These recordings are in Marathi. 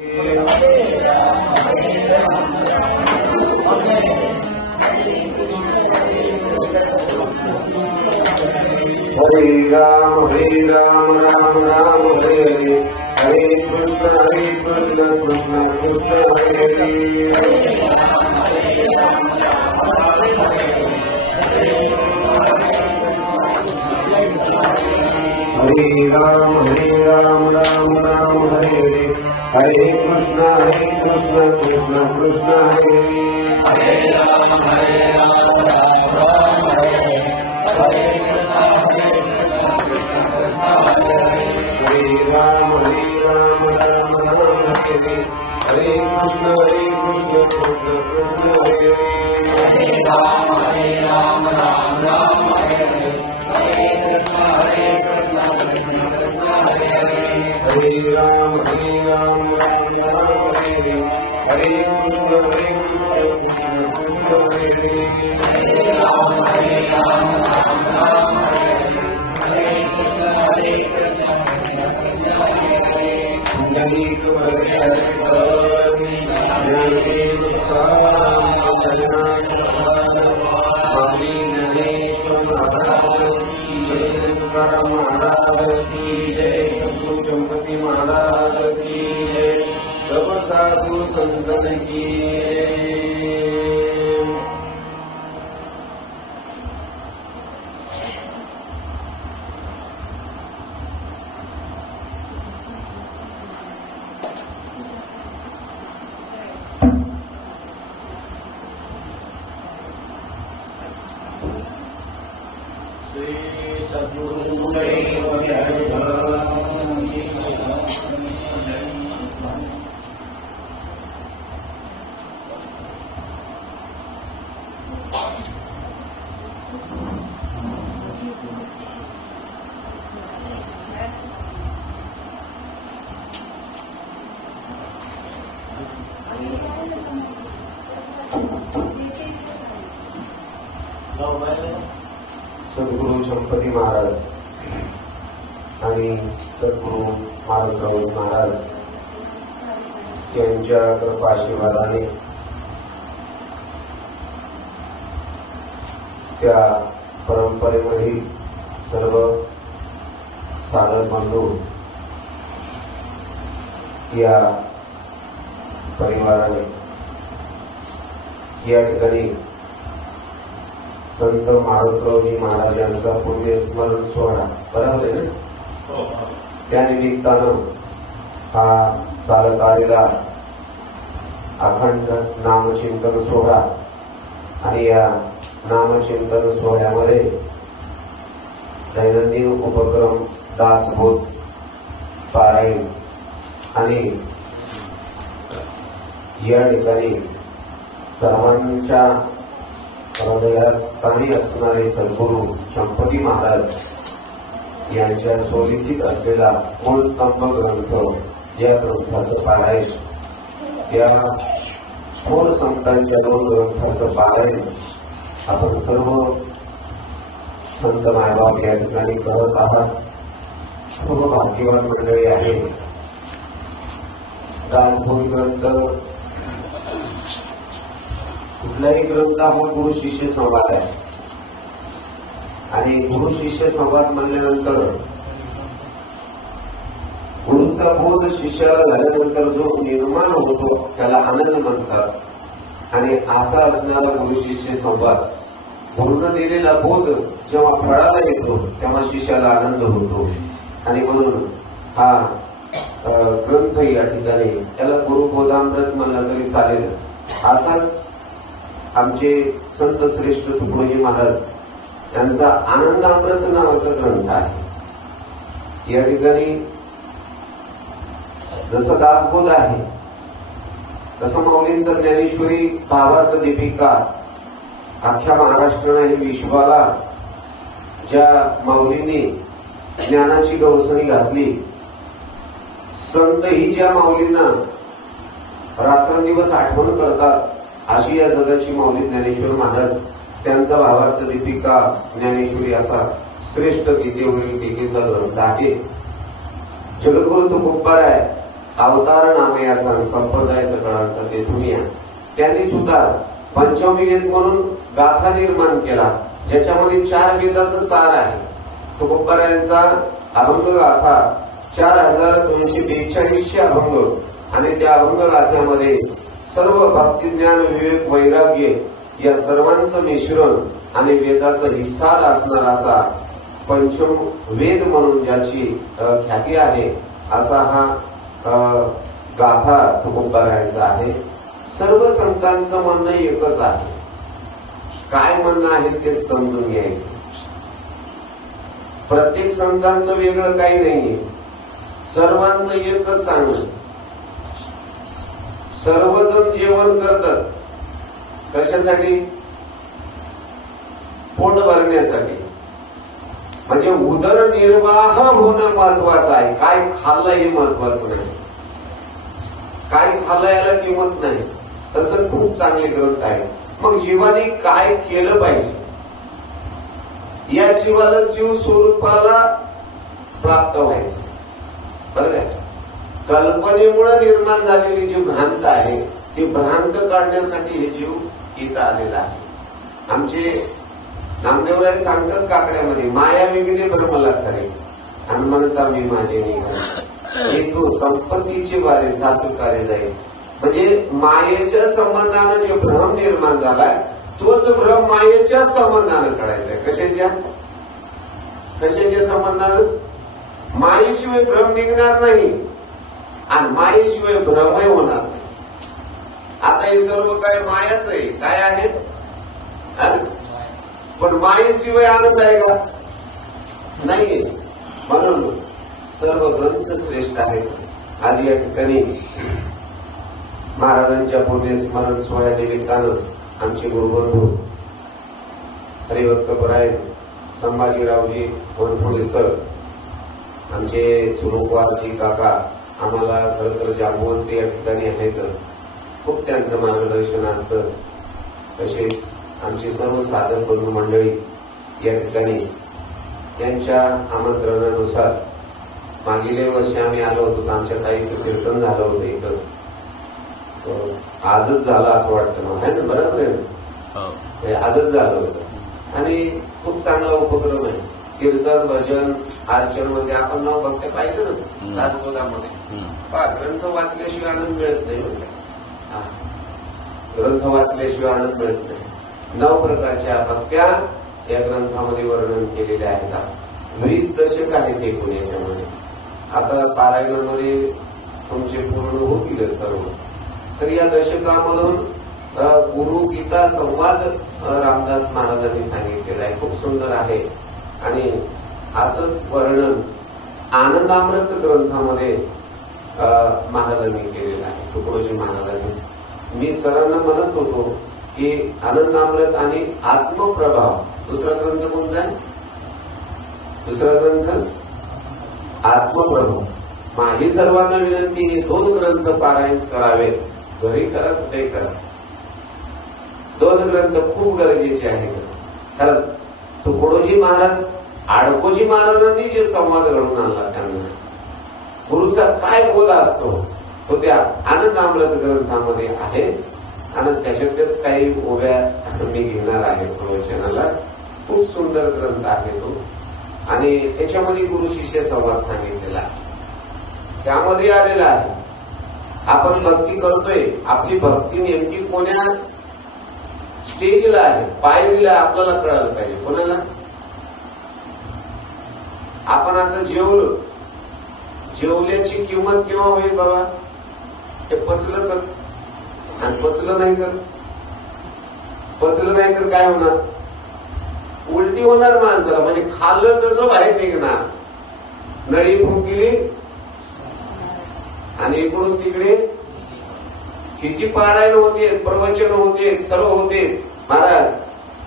राम राम राम हरे हरे, हरे कृष्ण कृष्ण कृष्ण हरे हरे। हरे राम राम राम हरे हरे, हरे कृष्ण कृष्ण कृष्ण हरे हरे। हरे राम राम हरे हरे, हरे राम राम हरे हरे, हरे कृष्ण कृष्ण कृष्ण हरे हरे। हरे राम राम राम हरे हरे, हरे कृष्ण कृष्ण कृष्ण हरे हरे। हरे राम राम राम हरे हरे, हरे कृष्ण कृष्ण कृष्ण हरे हरे। हरे राम राम राम हरे हरे, हरे कृष्ण कृष्ण कृष्ण हरे हरे। पुंडलीक वरद ज्ञानदेव स्वामी नरेश्वर महाराज की जय, तुकाराम महाराज की जय, शंभू गणपति महाराज की जय, सब साधु संतन की सद्गुरु गणपती महाराज आणि सद्गुरु मारुतराव महाराज यांच्या कृपाशीर्वादाने त्या परंपरेमधील सर्व साधक बंधू या परिवाराने या ठिकाणी संत मारुतरावजी महाराजांचा पुण्यस्मरण सोहळा बरोबर आहे ना, त्या निमित्तानं हा चालत आलेला अखंड नामचिंतन सोहळा आणि या नामचिंतन सोहळ्यामध्ये दैनंदिन उपक्रम, दासबोध, पारायण आणि या ठिकाणी सर्वांच्या हृदयात स्थानी असणारे सद्गुरु गणपती महाराज यांच्या स्वलिखित असलेला मूळ स्तंभ ग्रंथ, या ग्रंथाचं पारायण, या थोर संतांच्या 2 ग्रंथाचं पारायण आपण सर्व संत मायबाप या ठिकाणी करत आहात। सर्व भाग्यवान मंडळी आहे। दासबोध ग्रंथ कुठलाही ग्रंथ हा गुरु शिष्य संवाद आहे आणि गुरु शिष्य संवाद म्हणल्यानंतर गुरुचा बोध शिष्याला झाल्यानंतर जो निर्माण होतो त्याला आनंद म्हणतात आणि असा असणारा गुरु शिष्य संवाद, गुरुनं दिलेला बोध जेव्हा फळाला येतो तेव्हा शिष्याला आनंद होतो आणि म्हणून हा ग्रंथ या ठिकाणी त्याला गुरुबोधामृत म्हणलं तरी चालेल। असाच आमचे संत श्रेष्ठ तुकडोजी महाराज यांचा आनंदामृत नावाचा ग्रंथ आहे। या ठिकाणी जसं दासबोध आहे तसं माऊलींचा ज्ञानेश्वरी भावार्थ दीपिका अख्ख्या महाराष्ट्राने आणि विश्वाला ज्या माऊलींनी ज्ञानाची गवसणी घातली, संत ही ज्या माऊलींना रात्रंदिवस आठवण करतात अशी या जगाची माऊली ज्ञानेश्वर महाराज, त्यांचा भावार्थ दीपिका ज्ञानेश्वरी असा श्रेष्ठ गीतेवरील टीकेचा ग्रंथ आहे। जगद्गुरु तुकोबाराय अवतार नामयाचा संप्रदाय सकळांचा तेथून या. त्यांनी सुद्धा पंचमी वेद म्हणून गाथा निर्माण केला, ज्याच्यामध्ये 4 वेदाचं सार आहे. तुकोबारायांचा अभंग गाथा 4242 अभंग आणि त्या अभंग गाथ्यामध्ये सर्व भक्तिज्ञान विवेक वैराग्य या सर्वांचं मिश्रण आणि वेदाचं विस्तार असणार असा पंचम वेद म्हणून ज्याची ख्याती आहे असा हा गाथा तुकोबारायांचा आहे. सर्व संतांचं म्हणणं एकच आहे. काय म्हणणं आहे ते समजून घ्यायचं. प्रत्येक संतांचं वेगळं काही नाहीये, सर्वांचं एकच सांगणं. सर्वजण जेवण करतात कशासाठी? पोट भरण्यासाठी. म्हणजे उदरनिर्वाह होणं महत्वाचं आहे, काय खाल्लं हे महत्वाचं नाही. काय खाल्लं याला किंमत नाही. तसं खूप चांगले ग्रंथ आहे. मग जीवाने काय केलं पाहिजे? या जीवाला शिव स्वरूपाला प्राप्त व्हायचं. बरं काय? कल्पनेमुळे निर्माण झालेली जी भ्रांत आहे ती भ्रांत काढण्यासाठी हे जीव इथं आलेला आहे. आमचे नामदेवराय सांगतात काकड्यामध्ये, माया वेगळे भ्रमला खरे आणि म्हणता मी माझे निघाले तो संपत्तीचे वारे सातुकारे जाईल. म्हणजे मायेच्या संबंधानं जो भ्रम निर्माण झालाय तोच भ्रम मायेच्या संबंधानं काढायचा आहे. कशाच्या संबंधानं? मायेशिवाय भ्रम निघणार नाही आणि मायेशिवाय भ्रमही होणार नाही. आता हे सर्व काय मायाच आहे. काय आहे? पण मायेशिवाय आनंद आहे का? नाही. म्हणून सर्व ग्रंथ श्रेष्ठ आहेत. आज या ठिकाणी महाराजांच्या पुण्यस्मरण सोहळ्या निमित्तानं आमचे गुरुबंधू हरिभक्तपरायण संभाजीरावजी वनफुले सर, आमचे सुरुपवारजी काका आम्हाला खरं तर जांबुवंत या ठिकाणी आहेत. खूप त्यांचं मार्गदर्शन असतं. तसेच आमची सर्व साधक बंधू मंडळी या ठिकाणी त्यांच्या आमंत्रणानुसार मागील वर्षी आम्ही आलो होतो. आमच्या ताईचं कीर्तन झालं होतं इथं. आजच झालं असं वाटतं मला. बरोबर आहे, आजच झालं होतं आणि खूप चांगला उपक्रम आहे. कीर्तन भजन अर्चन मध्ये आपण नाव भक्त पाहिलं ना राजबोधामध्ये. ग्रंथ वाचल्याशिवाय आनंद मिळत नाही. ग्रंथ वाचल्याशिवाय आनंद मिळत नाही. 9 प्रकारच्या भक्त्या या ग्रंथामध्ये वर्णन केलेल्या आहेत. 20 दशक आहेत एकूण याच्यामध्ये. आता पारायणामध्ये तुमचे पूर्ण होतील सर्व. तर या दशकामधून गुरु गीता संवाद रामदास महाराजांनी सांगितलेला आहे. खूप सुंदर आहे. आणि असंच वर्णन आनंदामृत ग्रंथामध्ये महाराजांनी केलेलं आहे. तुकडोजी महाराजांनी. मी सरांना म्हणत होतो की आनंदामृत आणि आत्मप्रभाव दुसरा ग्रंथ कोणता आहे? दुसरा ग्रंथ आत्मप्रभाव. माझी सर्वांना विनंती, हे 2 ग्रंथ पारायण करावेत. घरी करा, कुठे करा. 2 ग्रंथ खूप गरजेचे आहेत. कारण तुकडोजी महाराज, आडकोजी महाराजांनी जे संवाद घडवून आणला त्यांना गुरुचा काय बोध असतो तो त्या आनंदामृत ग्रंथामध्ये आहे. आणि त्याच्यातच काही ओव्या मी घेणार आहे प्रवचनाला. खूप सुंदर ग्रंथ आहे तो. आणि त्याच्यामध्ये गुरु शिष्य संवाद सांगितलेला आहे. त्यामध्ये आलेला आहे आपण भक्ती करतोय, आपली भक्ती नेमकी कोण्या स्टेजला आहे, पायरीला आपल्याला कळायला पाहिजे. कोणाला? आपण आता जेवलो, जेवल्याची किंमत केव्हा होईल बाबा? ते पचलं तर, आणि पचलं नाही तर, पचलं नाही तर काय होणार? उलटी होणार माणसाला. म्हणजे खाल्लं तसं बाहेर निघणार. नळी फुंकली आणि इकडून तिकडे किती पारायण होते, प्रवचन होते, सर्व होते महाराज.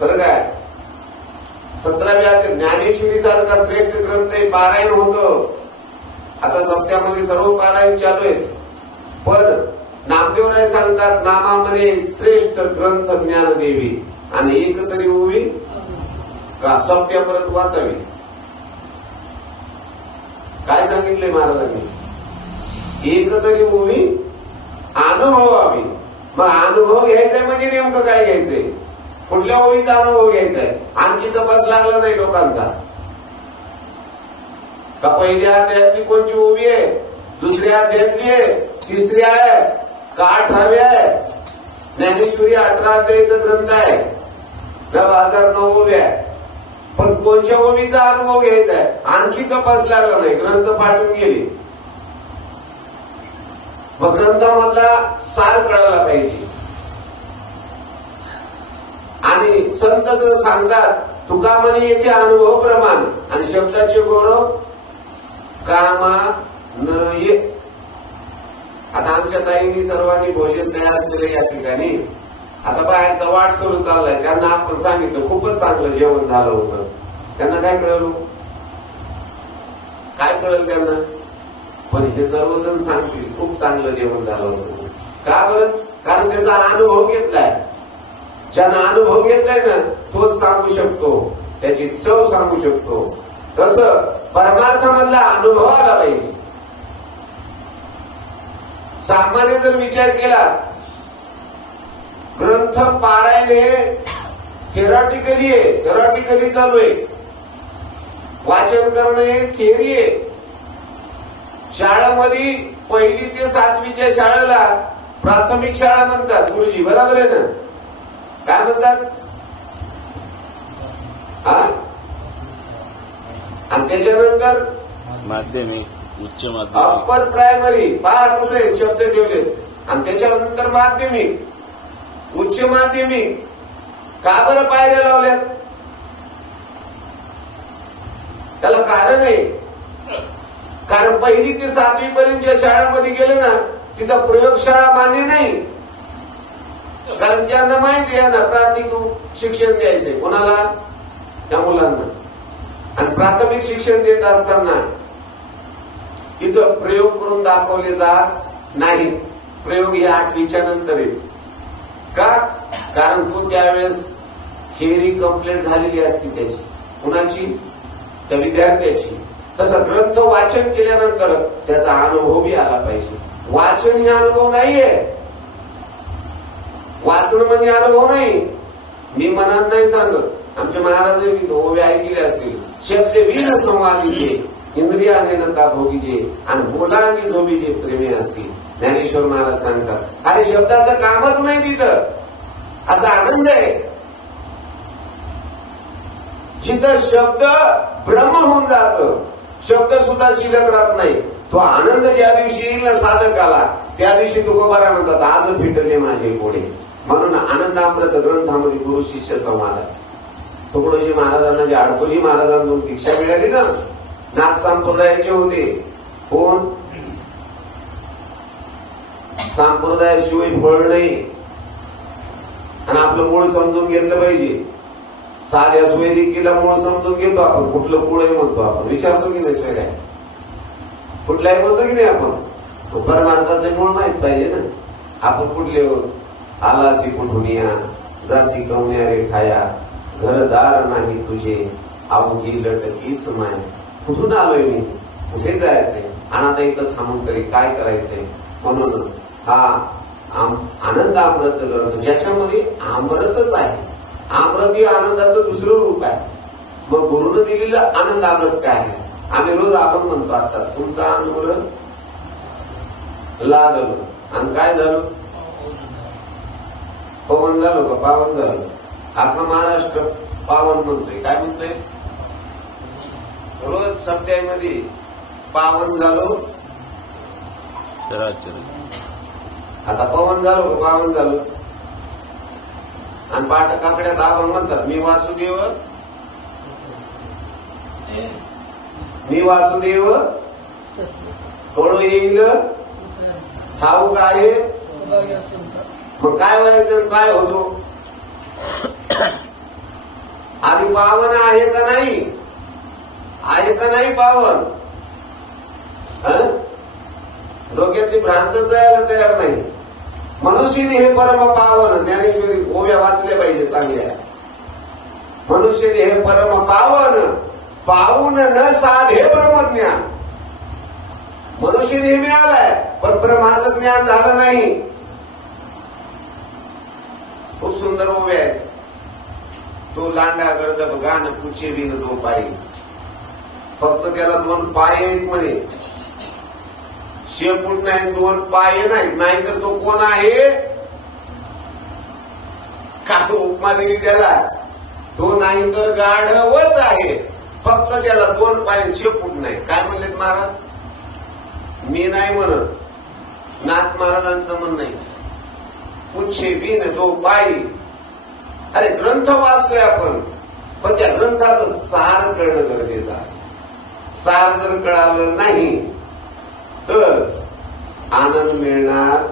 तर काय 17व्या ज्ञानेश्वरी सारखा श्रेष्ठ ग्रंथ आहे, पारायण होतं. आता सप्त्यामध्ये सर्व पारायण चालू आहेत. पण नामदेवराय सांगतात नामामध्ये श्रेष्ठ ग्रंथ ज्ञानदेवी आणि एक तरी उभी का सप्त्या परत वाचावी. काय सांगितलंय महाराजांनी? एक तरी ओवी अनुभवावी. मग अनुभव घ्यायचाय म्हणजे नेमकं काय घ्यायचंय? कुठल्या ओवीचा अनुभव घ्यायचाय? आणखी तपास लागला नाही लोकांचा का पहिल्या अध्यायातली कोणची ओवी आहे, दुसऱ्या अध्यायातली आहे, तिसऱ्या आहे का 18वी आहे? ज्ञानेश्वरी 18 अध्यायाचा ग्रंथ आहे, 9,009 ओवी आहे. पण कोणत्या ओवीचा अनुभव घ्यायचा आहे आणखी तपास लागला नाही, ग्रंथ फाटून गेले. मग ग्रंथामधला सार कळायला पाहिजे. आणि संत सांगतात तुका म्हणे येथे अनुभव प्रमाण आणि शब्दाचे गौरव कामा न ये. आता आमच्या ताईंनी सर्वांनी भोजन तयार केलं या ठिकाणी. आता बाहेरचा वाट सुरू चाललाय. त्यांना आपण सांगितलं खूपच चांगलं जेवण झालं होतं. त्यांना काय कळलं? काय कळलं त्यांना? पण हे सर्वजण सांगतील खूप चांगलं जेवण झालं होतं. का बरं? कारण त्याचा अनुभव घेतलाय. ज्यानं अनुभव घेतलाय ना तोच सांगू शकतो, त्याची चव सांगू शकतो. तसं परमार्थामधला अनुभव आला पाहिजे. सामान्य जर विचार केला, ग्रंथ पारायण हे थेरॉटिकली चालू आहे. वाचन करणं हे थिअरी आहे. शाळेमध्ये 1ली ते 7वीच्या शाळेला प्राथमिक शाळा म्हणतात गुरुजी, बरोबर आहे ना? काय म्हणतात? आणि त्याच्यानंतर माध्यमिक, उच्च माध्यमिक, अप्पर प्रायमरी. पहा कसं आहे शब्द ठेवले. आणि त्याच्यानंतर माध्यमिक, उच्च माध्यमिक. का बरं पायऱ्या लावल्यात? त्याला कारण आहे. कारण 1ली ते 7वी पर्यंतच्या शाळेमध्ये गेले ना तिथं प्रयोगशाळा मान्य नाही. कारण त्यांना माहिती आहे ना प्राथमिक शिक्षण द्यायचंय कोणाला? त्या मुलांना. आणि प्राथमिक शिक्षण देत असताना तिथं प्रयोग करून दाखवले जात नाही. प्रयोग हे 8वीच्या नंतर आहे. का? कारण तो त्यावेळेस थिअरी कंप्लीट झालेली असती त्याची. कुणाची? त्या विद्यार्थ्याची. तसं ग्रंथ वाचन केल्यानंतर त्याचा अनुभव बी आला पाहिजे. वाचन हे अनुभव नाहीये. वाचन म्हणजे अनुभव नाही. मी मनात नाही सांगत. आमच्या महाराजांनी ओवी ऐकले असतील. शब्द विन संवादीचे इंद्रियाने नका भोगीचे आणि बोलांगी झोबीचे प्रेमी असतील. ज्ञानेश्वर महाराज सांगतात. अरे शब्दाचं कामच नाही तिथं. असा आनंद आहे जिथं शब्द ब्रह्म होऊन जात. शब्द सुद्धा शिल्लक राहत नाही. तो आनंद ज्या दिवशी येईल ना साधकाला त्या दिवशी तुकोबारा म्हणतात आज फिटले माझे गोडे. म्हणून आनंदामृत ग्रंथामध्ये गुरु शिष्य संवाद आहे. तुकडोजी महाराजांना जे आडकोजी महाराजांना दीक्षा मिळाली ना नाथ संप्रदायाचे होते. कोण? संप्रदायाशिवाय फळ नाही. आणि आपलं मूळ समजून घेतलं पाहिजे. साध्या सोयरिकीला मूळ समजून घेतो आपण. कुठलं मूळ आहे म्हणतो आपण. विचारतो की नाही सोयऱ्या? कुठलाही म्हणतो की नाही आपण? परमार्थाचे मूळ माहित पाहिजे ना. आपण कुठले आलासी कुठून या जासी कवण्या रे ठाया घरदार नाही तुझे अवघी लटकीच माय. कुठून आलोय मी? कुठे जायचंय? आणि आता इथं थांबून तरी काय करायचंय? म्हणून हा आनंद अमृत ग्रंथ ज्याच्यामध्ये अमृतच आहे. अमृत हे आनंदाचं दुसरं रूप आहे. मग गुरुनं दिलेलं आनंद अमृत काय आहे? आम्ही रोज आपण म्हणतो आता तुमचा अंगुर लागलो आणि काय झालं? पवन झालो का? पावन झालो. अख्खा महाराष्ट्र पावन म्हणतोय. काय म्हणतोय? रोज सप्त्यामध्ये पावन झालो. आता पवन झालो का? पावन झालो. आणि पाठ काकड्यात आपण म्हणतात मी वासुदेव कळू येईल ठाऊक आहे. मग काय व्हायचं? काय होतो? आधी पावन आहे का नाही? आहे का नाही पावन? डोक्यातली भ्रांत जायला तयार नाही. मनुष्यने हे परम पावन. ज्ञानेश्वरी ओव्या वाचल्या पाहिजे चांगल्या. मनुष्यने हे परम पावन पाहून न साधे ब्रह्मज्ञान. मनुष्य नेहमी आलाय, पण ब्रह्माचं ज्ञान झालं नाही. खूप सुंदर उभे आहेत. तो लांडा गर्दब गान पुचे विन दो पायी. फक्त त्याला 2 पाय आहेत म्हणे, शेपूट नाही, 2 पाय नाहीत. नाहीतर तो कोण आहे? काय उपमा दिली त्याला? तो नाही तर गाढवच आहे. फक्त त्याला 2 पाय, शेपूट नाही. काय म्हणलेत महाराज? मी नाही म्हणत, नाथ महाराजांचं म्हणणं नाही. पुच्छे बिन दो पायी. अरे ग्रंथ वाचतोय आपण, पण त्या ग्रंथाचं सार कळणं गरजेचं आहे. सार जर कळालं नाही तर आनंद मिळणार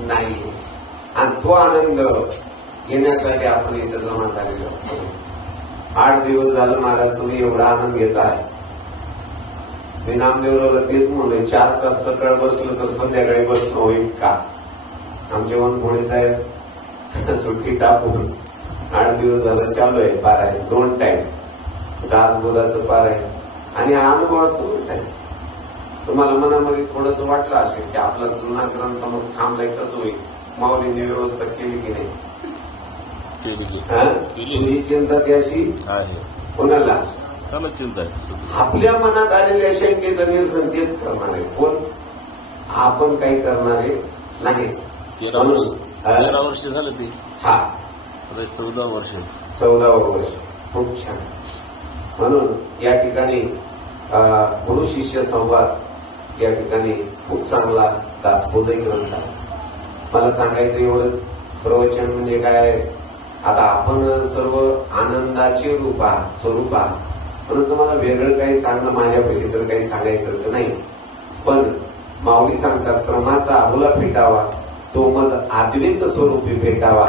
नाही. आणि तो आनंद घेण्यासाठी आपण इथं जमा झालेलो असतो. 8 दिवस झालं महाराज तुम्ही एवढा आनंद घेताय. मी नामदेवरावला तेच म्हणलोय, 4 तास सकाळ बसलो तर संध्याकाळी बसणं होईल का? आमचे वनभोळे साहेब सुट्टी टाकून 8 दिवस झालं चालू आहे पारायण, 2 टाइम दासबोधाचं पारायण. आणि हा अनुभव असतो साहेब, तुम्हाला मनामध्ये थोडंसं वाटलं असेल की आपला जुना ग्रंथ मग थांबलाय, कसं होईल? माऊलींनी व्यवस्था केली की नाही? तुझी चिंता त्याशी कोणाला? चिंता आहे. आपल्या मनात आलेल्या शंकेचं निरसन तेच करणार आहे. कोण? आपण काही करणारे नाही. 13 वर्ष झालं ते. हा 14 वर्ष. 14वं वर्ष. खूप छान. म्हणून या ठिकाणी गुरु शिष्य संवाद या ठिकाणी खूप चांगला दासबोधही ग्रंथ आहे. मला सांगायचं एवढंच, प्रवचन म्हणजे काय, आता आपण सर्व आनंदाचे रूप आहात, स्वरूप आहात. म्हणून तुम्हाला वेगळं काही सांगणं माझ्यापाशी तर काही सांगायचं नाही. पण माऊली सांगतात, क्रमाचा अहुला फेटावा, तो मज अद्वैत स्वरूपी भेटावा,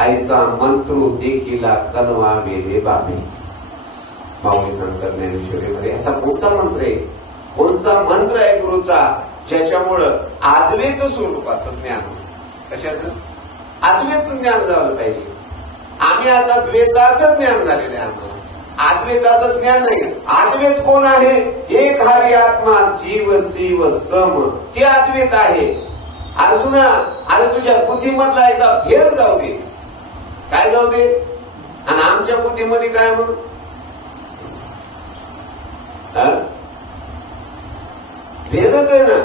ऐसा मंत्रू देखीला कनवा वेदे बाबे. माऊली सांगतात ज्ञानेश्वरीमध्ये. असा कोणता मंत्र आहे, कोणता मंत्र आहे गुरुचा, ज्याच्यामुळं अद्वैत स्वरूपाचं ज्ञान? कशाचं? अद्वैत ज्ञान झालं पाहिजे. आम्ही आता द्वैताचं ज्ञान झालेलं आहे. आम्हाला अद्वैताचं ज्ञान नाही. अद्वैत कोण आहे? एक हरी आत्मा जीव शिव सम, ते अद्वैत आहे. अर्जुना, अरे तुझ्या बुद्धीमधला एकदा भेद जाऊ दे. काय जाऊ दे? आणि आमच्या बुद्धीमध्ये काय म्हणून भेदच आहे ना.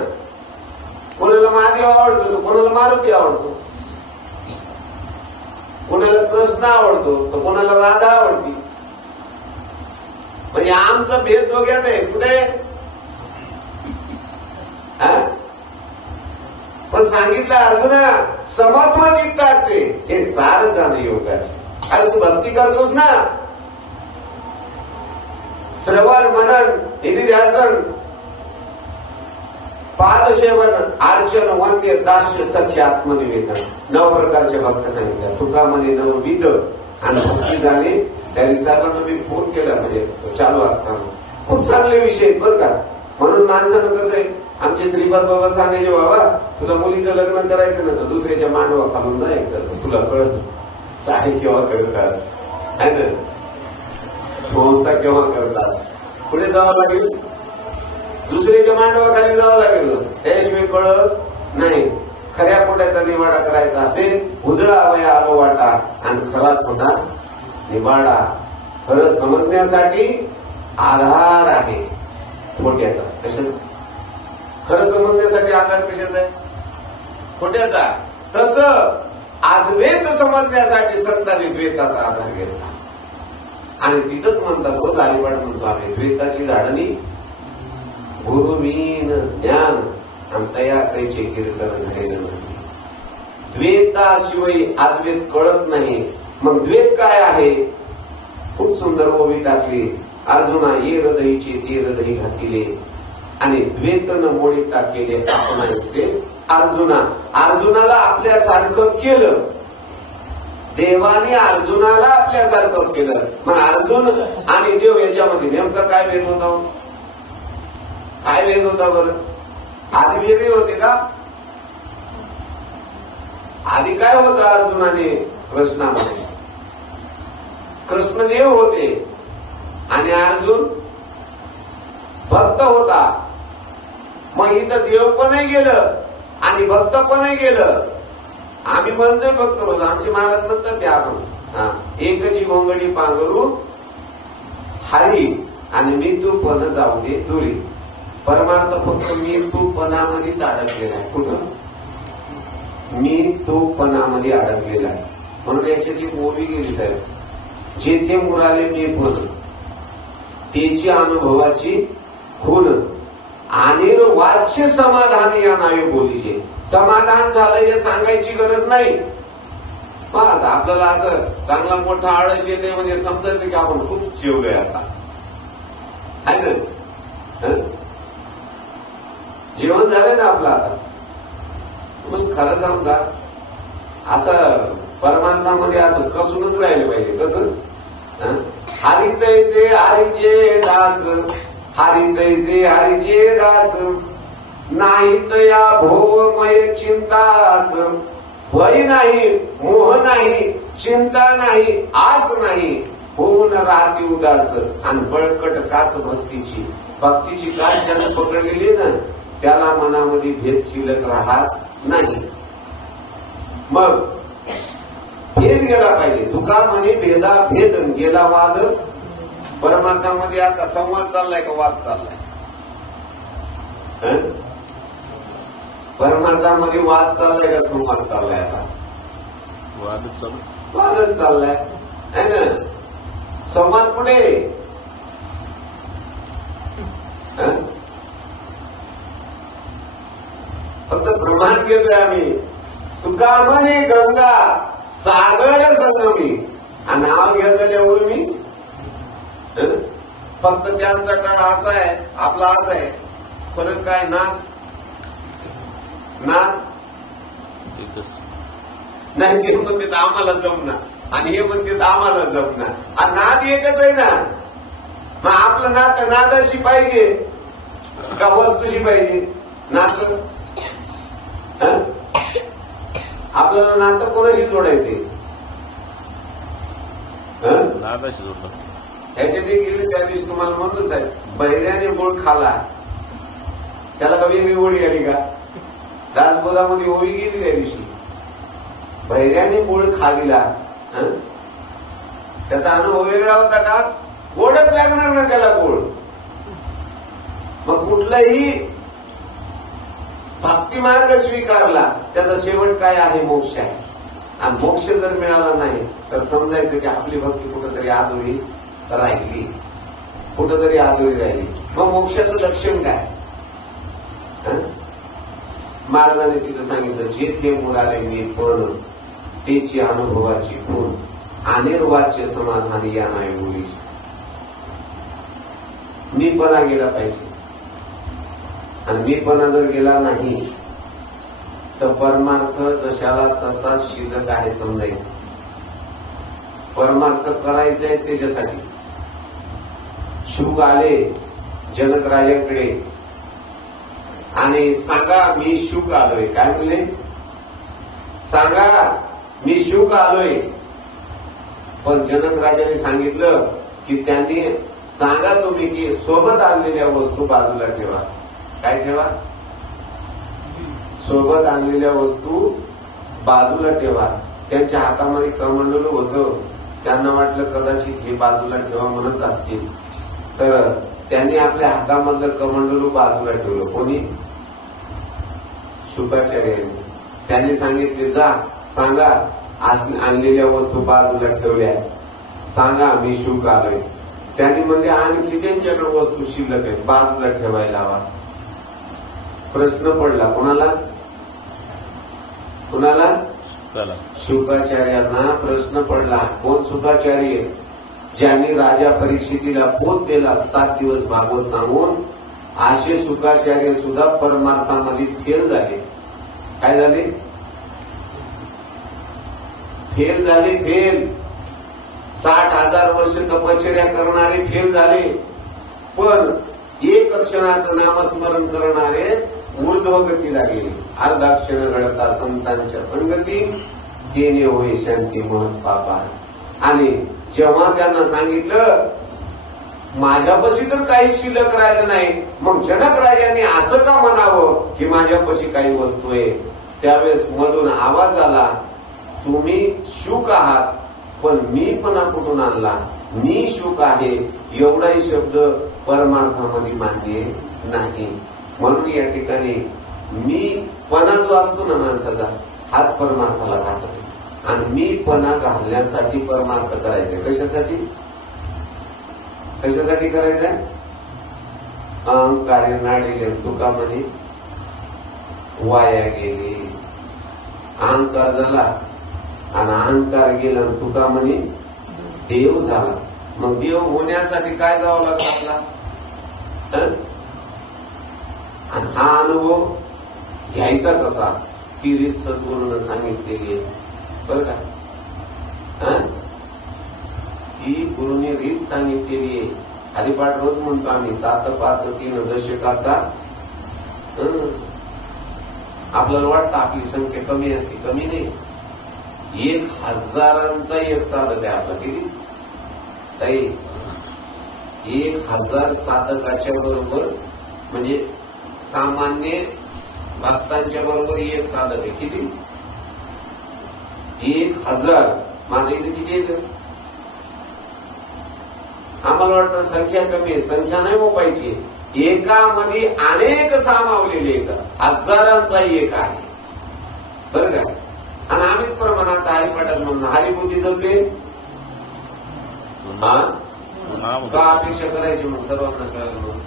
कोणाला महादेव आवडतो तर कोणाला मारुती आवडतो, कोणाला कृष्ण आवडतो तर कोणाला राधा आवडती. म्हणजे आमचा भेद डोक्यात आहे. कुठे? पण सांगितलं अर्जुना, समत्व चित्ताचे हे सार जाणं योगाचे. अरे तू भक्ती करतोस ना, श्रवण मनन निधिध्यासन पादसेवन अर्चन वंद्य दास्य सख्य आत्मनिवेदन, 9 प्रकारचे भक्त सांगितले. तुका म्हणे 9विध. आणि भक्ती जाणे. त्या साहेबांना मी फोन केला, म्हणजे चालू असताना. खूप चांगले विषय आहेत बरं का. म्हणून माणसानं कसं आहे, आमचे श्रीपाद बाबा सांगायचे, बाबा तुला मुलीचं लग्न करायचं ना तर दुसऱ्याच्या मांडवा खालून जा एकदाच, तुला कळत साडे केव्हा करतात आहे ना, संसा केव्हा करतात, पुढे जावं लागेल, दुसऱ्याच्या मांडवा खाली जावं लागेल, त्याशिवाय कळत नाही. खऱ्या पोट्याचा निवाडा करायचा असेल, उजळा वया आलो वाटा आणि खरा खोटा निवाडा. खरं समजण्यासाठी आधार आहे खोट्याचा. कशाचा? खरं समजण्यासाठी आधार कशाचा आहे? खोट्याचा. तसं अद्वैत समजण्यासाठी संतांनी द्वैताचा आधार घेतला. आणि तिथंच म्हणतात, रोज हरिपाठ म्हणतो आम्ही, द्वैताची झाडणी गुरुवीन ज्ञान आणि तया कैचे कीर्तन घडेल नाही. द्वैताशिवाय अद्वैत कळत नाही. मग द्वैत काय आहे? खूप सुंदर ओवी टाकली. अर्जुना ये हृदयीचे ते हृदय घातिले आणि द्वैतनं मोडी टाकलेले आपण असेल अर्जुना. अर्जुनाला आपल्यासारखं केलं देवाने, अर्जुनाला आपल्यासारखं केलं. मग अर्जुन आणि देव याच्यामध्ये नेमका काय भेद होता? काय भेद होता बरं? आधी वेगळे होते का? आधी काय होतं अर्जुन आणि कृष्णामध्ये? कृष्णदेव होते आणि अर्जुन भक्त होता. मग इथं देव पणही गेलं आणि भक्त पणही गेलं. आम्ही म्हणतोय भक्त रोज, आमचे महाराज म्हणतात ते आपण एकची गोंगडी पांघरू हरी आणि मी तू पण जाऊ दे दुरी. परमार्थ फक्त मी तू पणामध्येच अडकलेला आहे. कुठं? मी तू पणामध्ये अडकलेला आहे. म्हणून याच्यात एक ओवी गेली साहेब, जेथे मुराले मी पण त्याची अनुभवाची खून आणि वाच्य समाधान या नावे बोलीचे. समाधान झालं हे सांगायची गरज नाही. आता आपल्याला असं चांगला मोठा आळस येते म्हणजे समजायचं की आपण खूप जेवलोय आता, आहे ना? जेवण झालंय ना आपलं आता. मग खरं सांगू का, असं परमार्थामध्ये असं कसूनच राहिलं पाहिजे. कसं? हरितैसे हरीचे दास, हरितैसे हरीचे दास, नाही तया भोवमय चिंतास. भय नाही, मोह नाही, चिंता नाही, आस नाही, होऊन राहते उदास. आणि बळकट कास भक्तीची. भक्तीची कास ज्यानं पकडलेली ना त्याला मनामध्ये भेद शिल्लक राहत नाही. मग भेद गेला पाहिजे. तुका म्हणे भेदा भेद गेला वाद. परमार्थामध्ये आता संवाद चाललाय का वाद चाललाय? परमार्थामध्ये वाद चाललाय का संवाद चाललाय? आता वादच चाललाय, है ना? संवाद पुढे. फक्त प्रमाण घेतोय आम्ही. तुका म्हणे गंगा सागर संगमी, आणि नाव घेतल्यावर मी फक्त त्यांचा काळ असा आहे, आपला असा आहे. फरक काय? नाद नाही. ते म्हणते आम्हाला जमणार आणि हे म्हणते आम्हाला जमणार. आणि नाद एकच आहे ना. मग आपलं नातं नादाशी पाहिजे का वस्तूशी पाहिजे? नातं आपल्याला नातं कोणाशी जोडायचे? नादाशी जोडलं. ह्याच्यात गेले त्या दिवशी तुम्हाला म्हणतो साहेब, बहिऱ्याने गोळ खाला, त्याला का वेगळी ओळी आली का? दासबोधामध्ये ओळी गेली त्या दिवशी. बहिऱ्याने गोळ खालीला, त्याचा अनुभव वेगळा होता का? गोडच लागणार ना त्याला गोळ. मग कुठलाही भक्ती मार्ग स्वीकारला त्याचा शेवट काय आहे? मोक्ष आहे. आणि मोक्ष जर मिळाला नाही तर समजायचं की आपली भक्ती कुठंतरी अधुरी राहिली, कुठंतरी अधुरी राहिली. मग मोक्षाचं लक्षण काय? महाराजांनी तिथं सांगितलं, जेथे मुराले मी पण त्याची अनुभवाची खूण, अनिर्वाच्य समाधान या नाही बोलीची. मीपणा गेला पाहिजे. आणि मीपणा जर गेला नाही तर परमार्थ जशाला तसा शिल्लक आहे समजायचं. परमार्थ करायचा आहे त्याच्यासाठी. शुक आले जनक राजाकडे आणि सांगा मी शुक आलोय. काय म्हणले? सांगा मी शुक आलोय. पण जनक राजाने सांगितलं की त्यांनी सांगा तुम्ही की सोबत आणलेल्या वस्तू बाजूला ठेवा. काय ठेवा? सोबत आणलेल्या वस्तू बाजूला ठेवा. त्यांच्या हातामध्ये कमंडलू होतं. त्यांना वाटलं कदाचित हे बाजूला ठेवा म्हणत असतील, तर त्यांनी आपल्या हातामधलं कमंडलू बाजूला ठेवलं. कोणी? शुकाचार्यांनी. त्यांनी सांगितले जा सांगा आणलेल्या वस्तू बाजूला ठेवल्या, सांगा मी शुक आलोय. त्यांनी म्हणजे आणखी त्यांच्याकडे वस्तू शिल्लक आहेत, बाजूला ठेवायला हवा. प्रश्न पडला कोणाला? कुणाला? शुकाचार्यांना प्रश्न पडला. कोण शुकाचार्य? ज्यांनी राजा परीक्षितीला बोध दिला 7 दिवस भागवत सांगून. असे शुकाचार्य सुद्धा परमार्थामध्ये फेल झाले. काय झाले? फेल झाले. फेल. 60,000 वर्ष तपश्चर्या करणारे फेल झाले. पण एक क्षणाचं नामस्मरण करणारे ऊर्ध्वगतीला गेले. अर्धाक्षण घडता संतांच्या संगती, तेने होय शांती महत पापा. आणि जेव्हा त्यांना सांगितलं माझ्यापाशी तर काही शिल्लक राहिलं नाही, मग जनक राजाने असं का म्हणावं की माझ्यापाशी काही वस्तू आहे. त्यावेळेस मधून आवाज आला, तुम्ही शुक आहात, पण मी पणा कुठून आणला, मी शुक आहे. एवढाही शब्द परमार्थामध्ये मान्य नाही. म्हणून या ठिकाणी मी पणा जो असतो ना माणसाचा, हाच परमार्थाला घालतो. आणि मी पणा घालण्यासाठी परमार्थ करायचे. कशासाठी कशासाठी करायचंय? अहंकार नाडीले तुका म्हणे वाया गेली. अहंकार झाला आणि अहंकार गेला तुका म्हणे देव झाला. मग देव होण्यासाठी काय जावं लागलं आपला? आणि हा अनुभव घ्यायचा कसा? ती रीत सद्गुरूंना सांगितलेली आहे बरं का. ही गुरुने रीत सांगितलेली आहे. हरिपाठ रोज म्हणतो आम्ही, 7, 5, 3 दशकाचा. आपल्याला वाटतं आपली संख्या कमी असते, कमी नाही. 1000चा एक साधक आहे आपला. किती ताई? 1000 साधकाच्या बरोबर, म्हणजे सामान्य भक्तांच्या बरोबर एक साधक आहे. किती? 1000. माझं इथे किती येतं? आम्हाला वाटतं संख्या कमी आहे. संख्या नाही मोपायची. एकामध्ये अनेक सामावलेले येतात. हजारांचा एक आहे बरं का. आणि आम्हीच प्रमाणात हरिपाठात म्हणून हरिभूती जपले का अपेक्षा करायची मग सर्वांना कळालं म्हणून?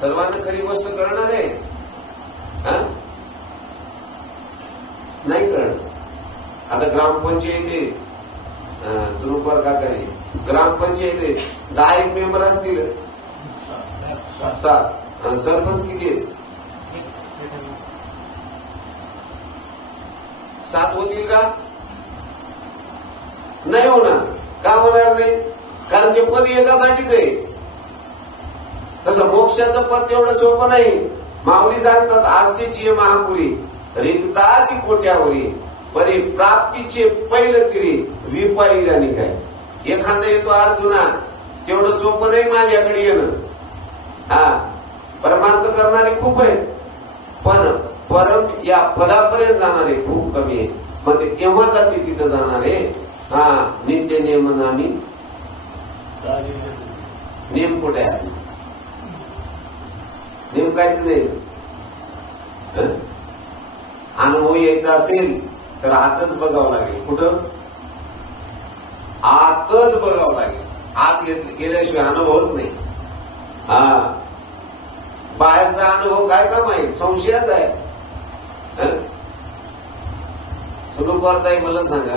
सर्वांना खरी गोष्ट कळणार आहे नाही कळणार. आता ग्रामपंचायती सुरुपर का करे, ग्रामपंचायती 10 मेंबर असतील, 7. आणि सरपंच किती आहेत? 7 होतील का? नाही होणार. का होणार नाही? कारण ते पद एकासाठीच आहे. तसं मोक्षाचं पद तेवढं सोपं नाही. माऊली सांगतात, आस्तीची महापुरी रिक्ता ती कोट्यावरी, परी प्राप्तीचे पहिलं तिरी विपाईला निघाय. एखादा येतो अर्जुना, तेवढं सोपं नाही माझ्याकडे येणं. परमार्थ करणारे खूप आहेत, पण परम या पदापर्यंत जाणारे खूप कमी आहे. मग ते केव्हा जाते तिथं जाणारे? नित्य नियमन आम्ही नेम कुठे आहे? नेम काहीच नाही. अनुभव यायचा असेल तर आतच बघावं लागेल. कुठं? आतच बघावं लागेल. आत गेल्याशिवाय अनुभवच नाही. बाहेरचा अनुभव काय काम आहे? संशयाच आहे. सुलभताई मला सांगा,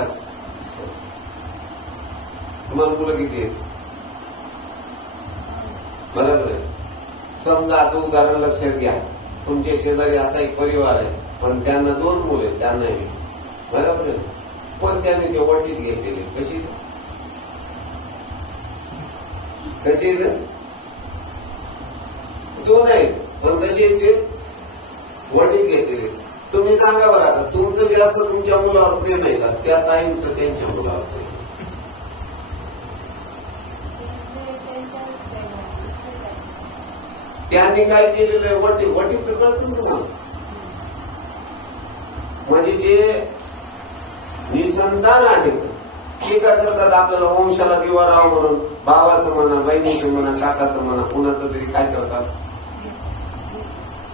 तुम्हाला मुलं किती आहेत? बरोबर आहे. समजा असं उदाहरण लक्षात घ्या, तुमच्या शेजारी असा एक परिवार आहे, पण त्यांना 2 मुलं आहेत. त्यांनाही बरोबर आहे, पण त्याने ते वटीत घेतलेले. कशी कशी 2 आहेत, पण कशी आहेत ते वटीत घेतलेले. तुम्ही सांगा बरं, आता तुमचं जास्त तुमच्या मुलावर प्रेम आहे का त्या ताईंचं त्यांच्या मुलावर प्रेम? त्यांनी काय केलेलं आहे? वटीत कळतं तुम्हाला. म्हणजे जे निसंतान आहे ते काय करतात? आपल्याला वंशाला दिवा राव म्हणून भावाचं म्हणा, बहिणीचं म्हणा, काकाचं म्हणा, कुणाचं तरी काय करतात?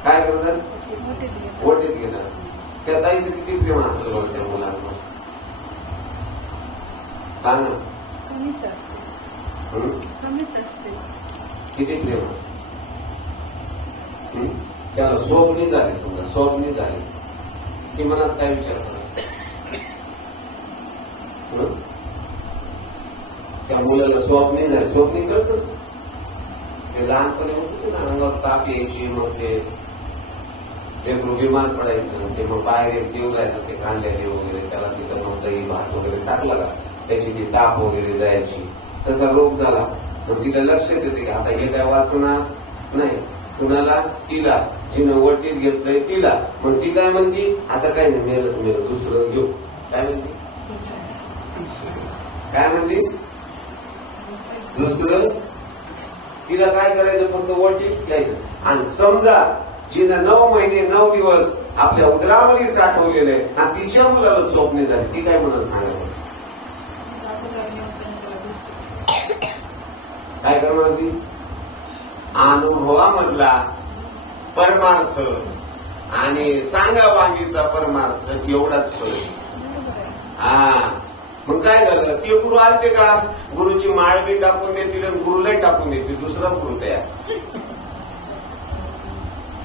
काय करतात? वटीत घेतात. त्या ताईचं किती प्रेम असेल बघ त्या मुलांवर? सांगा. किती प्रेम असते? त्याला सोबणी झाली, समजा सोबणी झाली, ती मनात काय विचार करत? त्या मुलाला स्वप्नी झाली. स्वप्नी कळतं ते लहानपणी होते ना, अंगावर ताप यायची, मग ते बिमार पडायचं, ते मग बाहेर देव जायचं, ते कांद्याचे वगैरे, त्याला तिथं मग दही भात वगैरे टाकला का त्याची ती ताप वगैरे जायची. तसा रोग झाला. मग तिला लक्षात येते की आता हे काय वाचणार नाही. कुणाला? तिला. जिनं वटीत घेतलंय तिला. मग ती काय म्हणती? आता काय नाही, मेलं दुसरं घेऊ. काय म्हणते? काय म्हणते दुसरं तिला काय करायचं फक्त वटी घ्यायचं आणि समजा जिनं 9 महिने 9 दिवस आपल्या उदरामध्ये साठवलेले आणि तिच्या मुलाला स्वप्ने झाली ती काय म्हणत सांगा काय करणार ती अनुभवामधला परमार्थ आणि सांगा वांगीचा परमार्थ एवढाच फरक हा मग काय झालं ते गुरु आलते का गुरुची माळ बी टाकून देतील आणि गुरुलाही टाकून देतील दुसरा गुरु तयार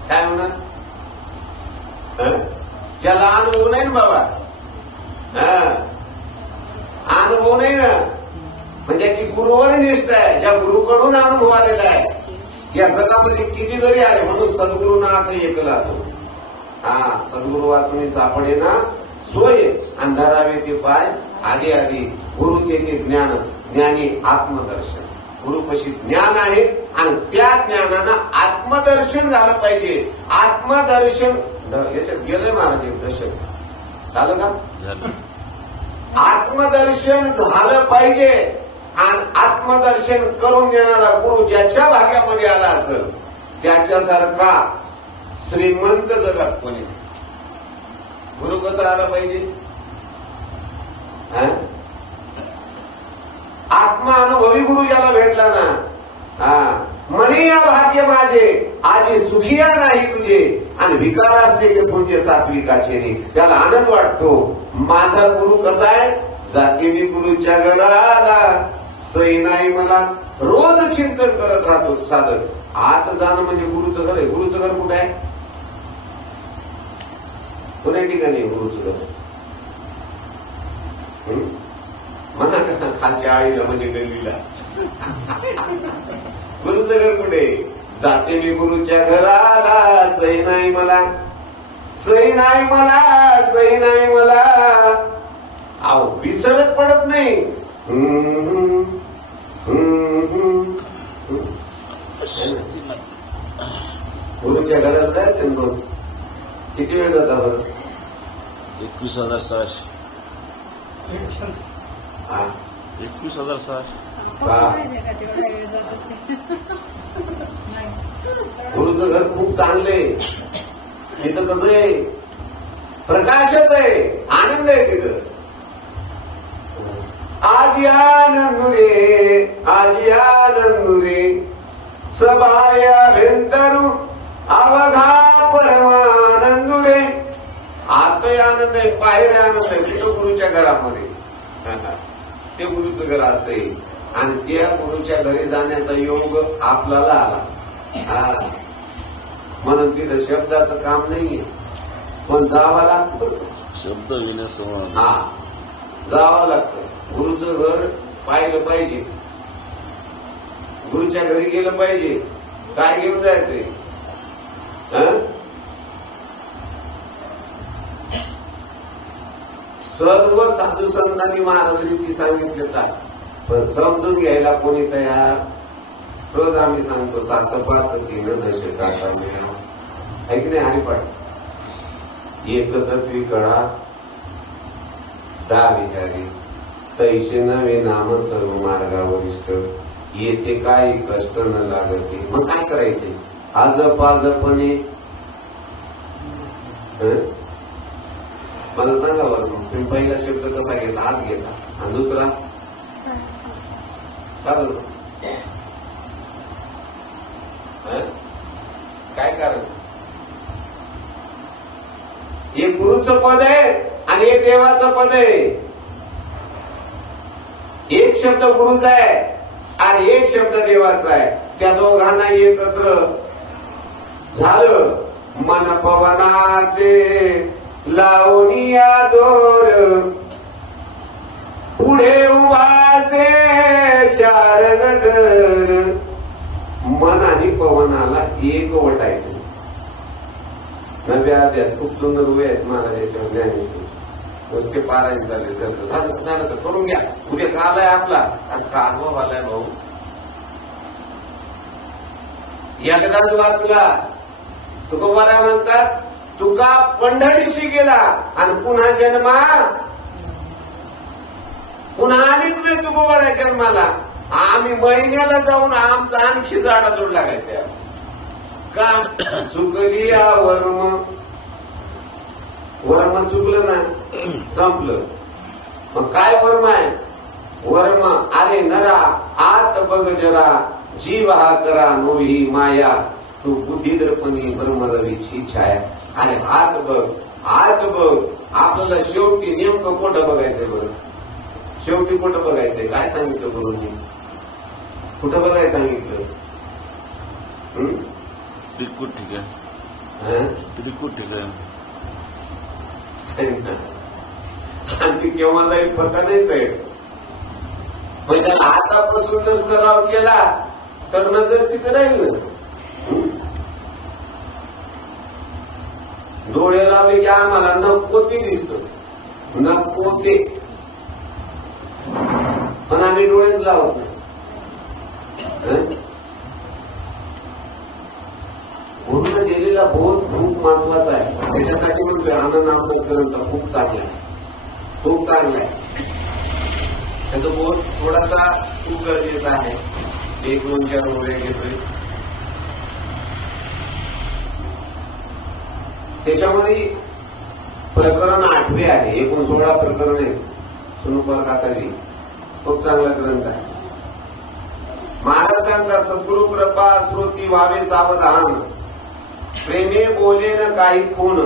काय म्हणत ज्याला अनुभव नाही ना बाबा अनुभव नाही ना म्हणजे ज्याची गुरुवर निष्ठा आहे ज्या गुरुकडून अनुभव आलेला आहे या जगामध्ये किती जरी आले म्हणून सद्गुरुनाथ एकला तो हा सद्गुरु वाचून सापडे ना सोय अंधारावे ते पाय आधी आधी गुरु ते ज्ञान ज्ञानी आत्मदर्शन गुरुपशी ज्ञान आहे आणि त्या ज्ञानानं आत्मदर्शन झालं पाहिजे आत्मदर्शन याच्यात गेलंय महाराज एक दशक झालं का आत्मदर्शन झालं पाहिजे आणि आत्मदर्शन करून देणारा गुरु ज्याच्या भाग्यामध्ये आला असेल त्याच्यासारखा श्रीमंत जगात कोणी गुरु कसा आला पाहिजे आत्मानुभवी गुरु ज्याला भेटला ना म्हणे या भाग्य माझे आधी सुखिया नाही तुझे आणि विकार असले ते पुण्य सात्विकाचे रे त्याला आनंद वाटतो माझा गुरु कसा आहे जाती मी गुरुच्या घराला सई नाही मला रोज चिंतन करत राहतो साधक आत जाणं म्हणजे गुरुचं घर आहे गुरुचं घर कुठं आहे कोण्या ठिकाणी गुरुचं घर म्हणा का खालच्या आळीला म्हणजे गल्लीला गुरुचं घर कुठे जाते मी गुरुच्या घराला सई नाही मला सई नाही मला सई नाही मला अहो विसरत पडत नाही गुरुच्या घरात जायचं रोज किती वेळ जाता बरं 21,600 21,600 गुरुचं घर खूप चांगलंय तिथं कसं आहे प्रकाशच आहे आनंद आहे तिथं आजी आनंद रे सभाया भेंतरू अवघा परमानंद रे आतही आनंद आहे बाहेर आनंद आहे तिथं गुरुच्या घरामध्ये ते गुरुचं घर असेल आणि त्या गुरुच्या घरी जाण्याचा योग आपल्याला आला म्हणून तिथं शब्दाचं काम नाहीये पण जावं लागतं शब्द विनसंवाद जावं लागतं गुरुचं घर पाहिलं पाहिजे गुरुच्या घरी गेलं पाहिजे काय घेऊन जायचंय सर्व साधू संतांनी महाराजांनी ती सांगितलं पण समजून घ्यायला कोणी तयार रोज आम्ही सांगतो 7-5 3 दशकाचा मेळा आहे की नाही हरिपाठ एकतत्वी कळा 10 विचारी तैसे नवे नाम सर्व मार्गावरिष्ठ येते काही कष्ट न लागते मग काय करायचे आजपाजपणे मला सांगा बरं तुम्ही पहिला शब्द कसा घेता हात घेता आणि दुसरा चालू काय कारण एक गुरुचं पद आहे आणि एक देवाचं पद आहे एक शब्द गुरुचा आहे आणि एक शब्द देवाचा आहे त्या दोघांना एकत्र झालं मन पवनाचे लावणिया दोर पुढे उभासे 4 गदर मन आणि पवनाला एक वटायचं नव्या अध्यात खूप सुंदर उभे आहेत महाराजांच्या ज्ञानेश्वर नुसते पारायण झालं तर करून घ्या उद्या काल आहे आपला आणि कारवा आलाय भाऊ एकदाच वाचला तुकोबाराय म्हणतात तुका पंढरीशी गेला आणि पुन्हा जन्मा पुन्हा आलीच नाही तुकोबा रे जन्माला. आम्ही महिन्याला जाऊन आमचा आणखी झाडा जोड लागायचा का चुकली या वर्म चुकलं ना संपलं. मग काय वर्म आहे वर्म? अरे नरा आत बघ जरा जीव हा करा नोही माया तू बुद्धी दर्पणी ब्रह्मरवीची छाया. अरे आत बघ आपल्याला शेवटी नेमकं कुठं बघायचंय बरं? शेवटी कुठं बघायचंय? काय सांगितलं गुरुजी? कुठं बघायला सांगितलं? त्रिकूट ठीक आहे. त्रिकूट ठीक आहे. आणि ती केव्हा जाईल पता नाहीच आहे. म्हणजे आतापासून जर सराव केला तर नजर तिथे राहील ना. डोळे लावले की आम्हाला नको ते दिसतो, नको ते, पण आम्ही डोळेच लावत नाही. गुरुनं दिलेला बोध खूप महत्वाचा आहे. त्याच्यासाठी म्हणतोय आनंद आपला ग्रंथ खूप चांगला आहे, खूप चांगला आहे. त्याचा बोध थोडासा खूप गरजेचा आहे. 1-2-4 ओळी घेतोय. त्याच्यामध्ये प्रकरण 8वे आहे. 16 प्रकरण आहे. सुनुकर काकाजी खूप चांगला ग्रंथ आहे. महाराज सांगतात सद्गुरु कृपा श्रोती व्हावे सावधान प्रेमे बोले न काही खून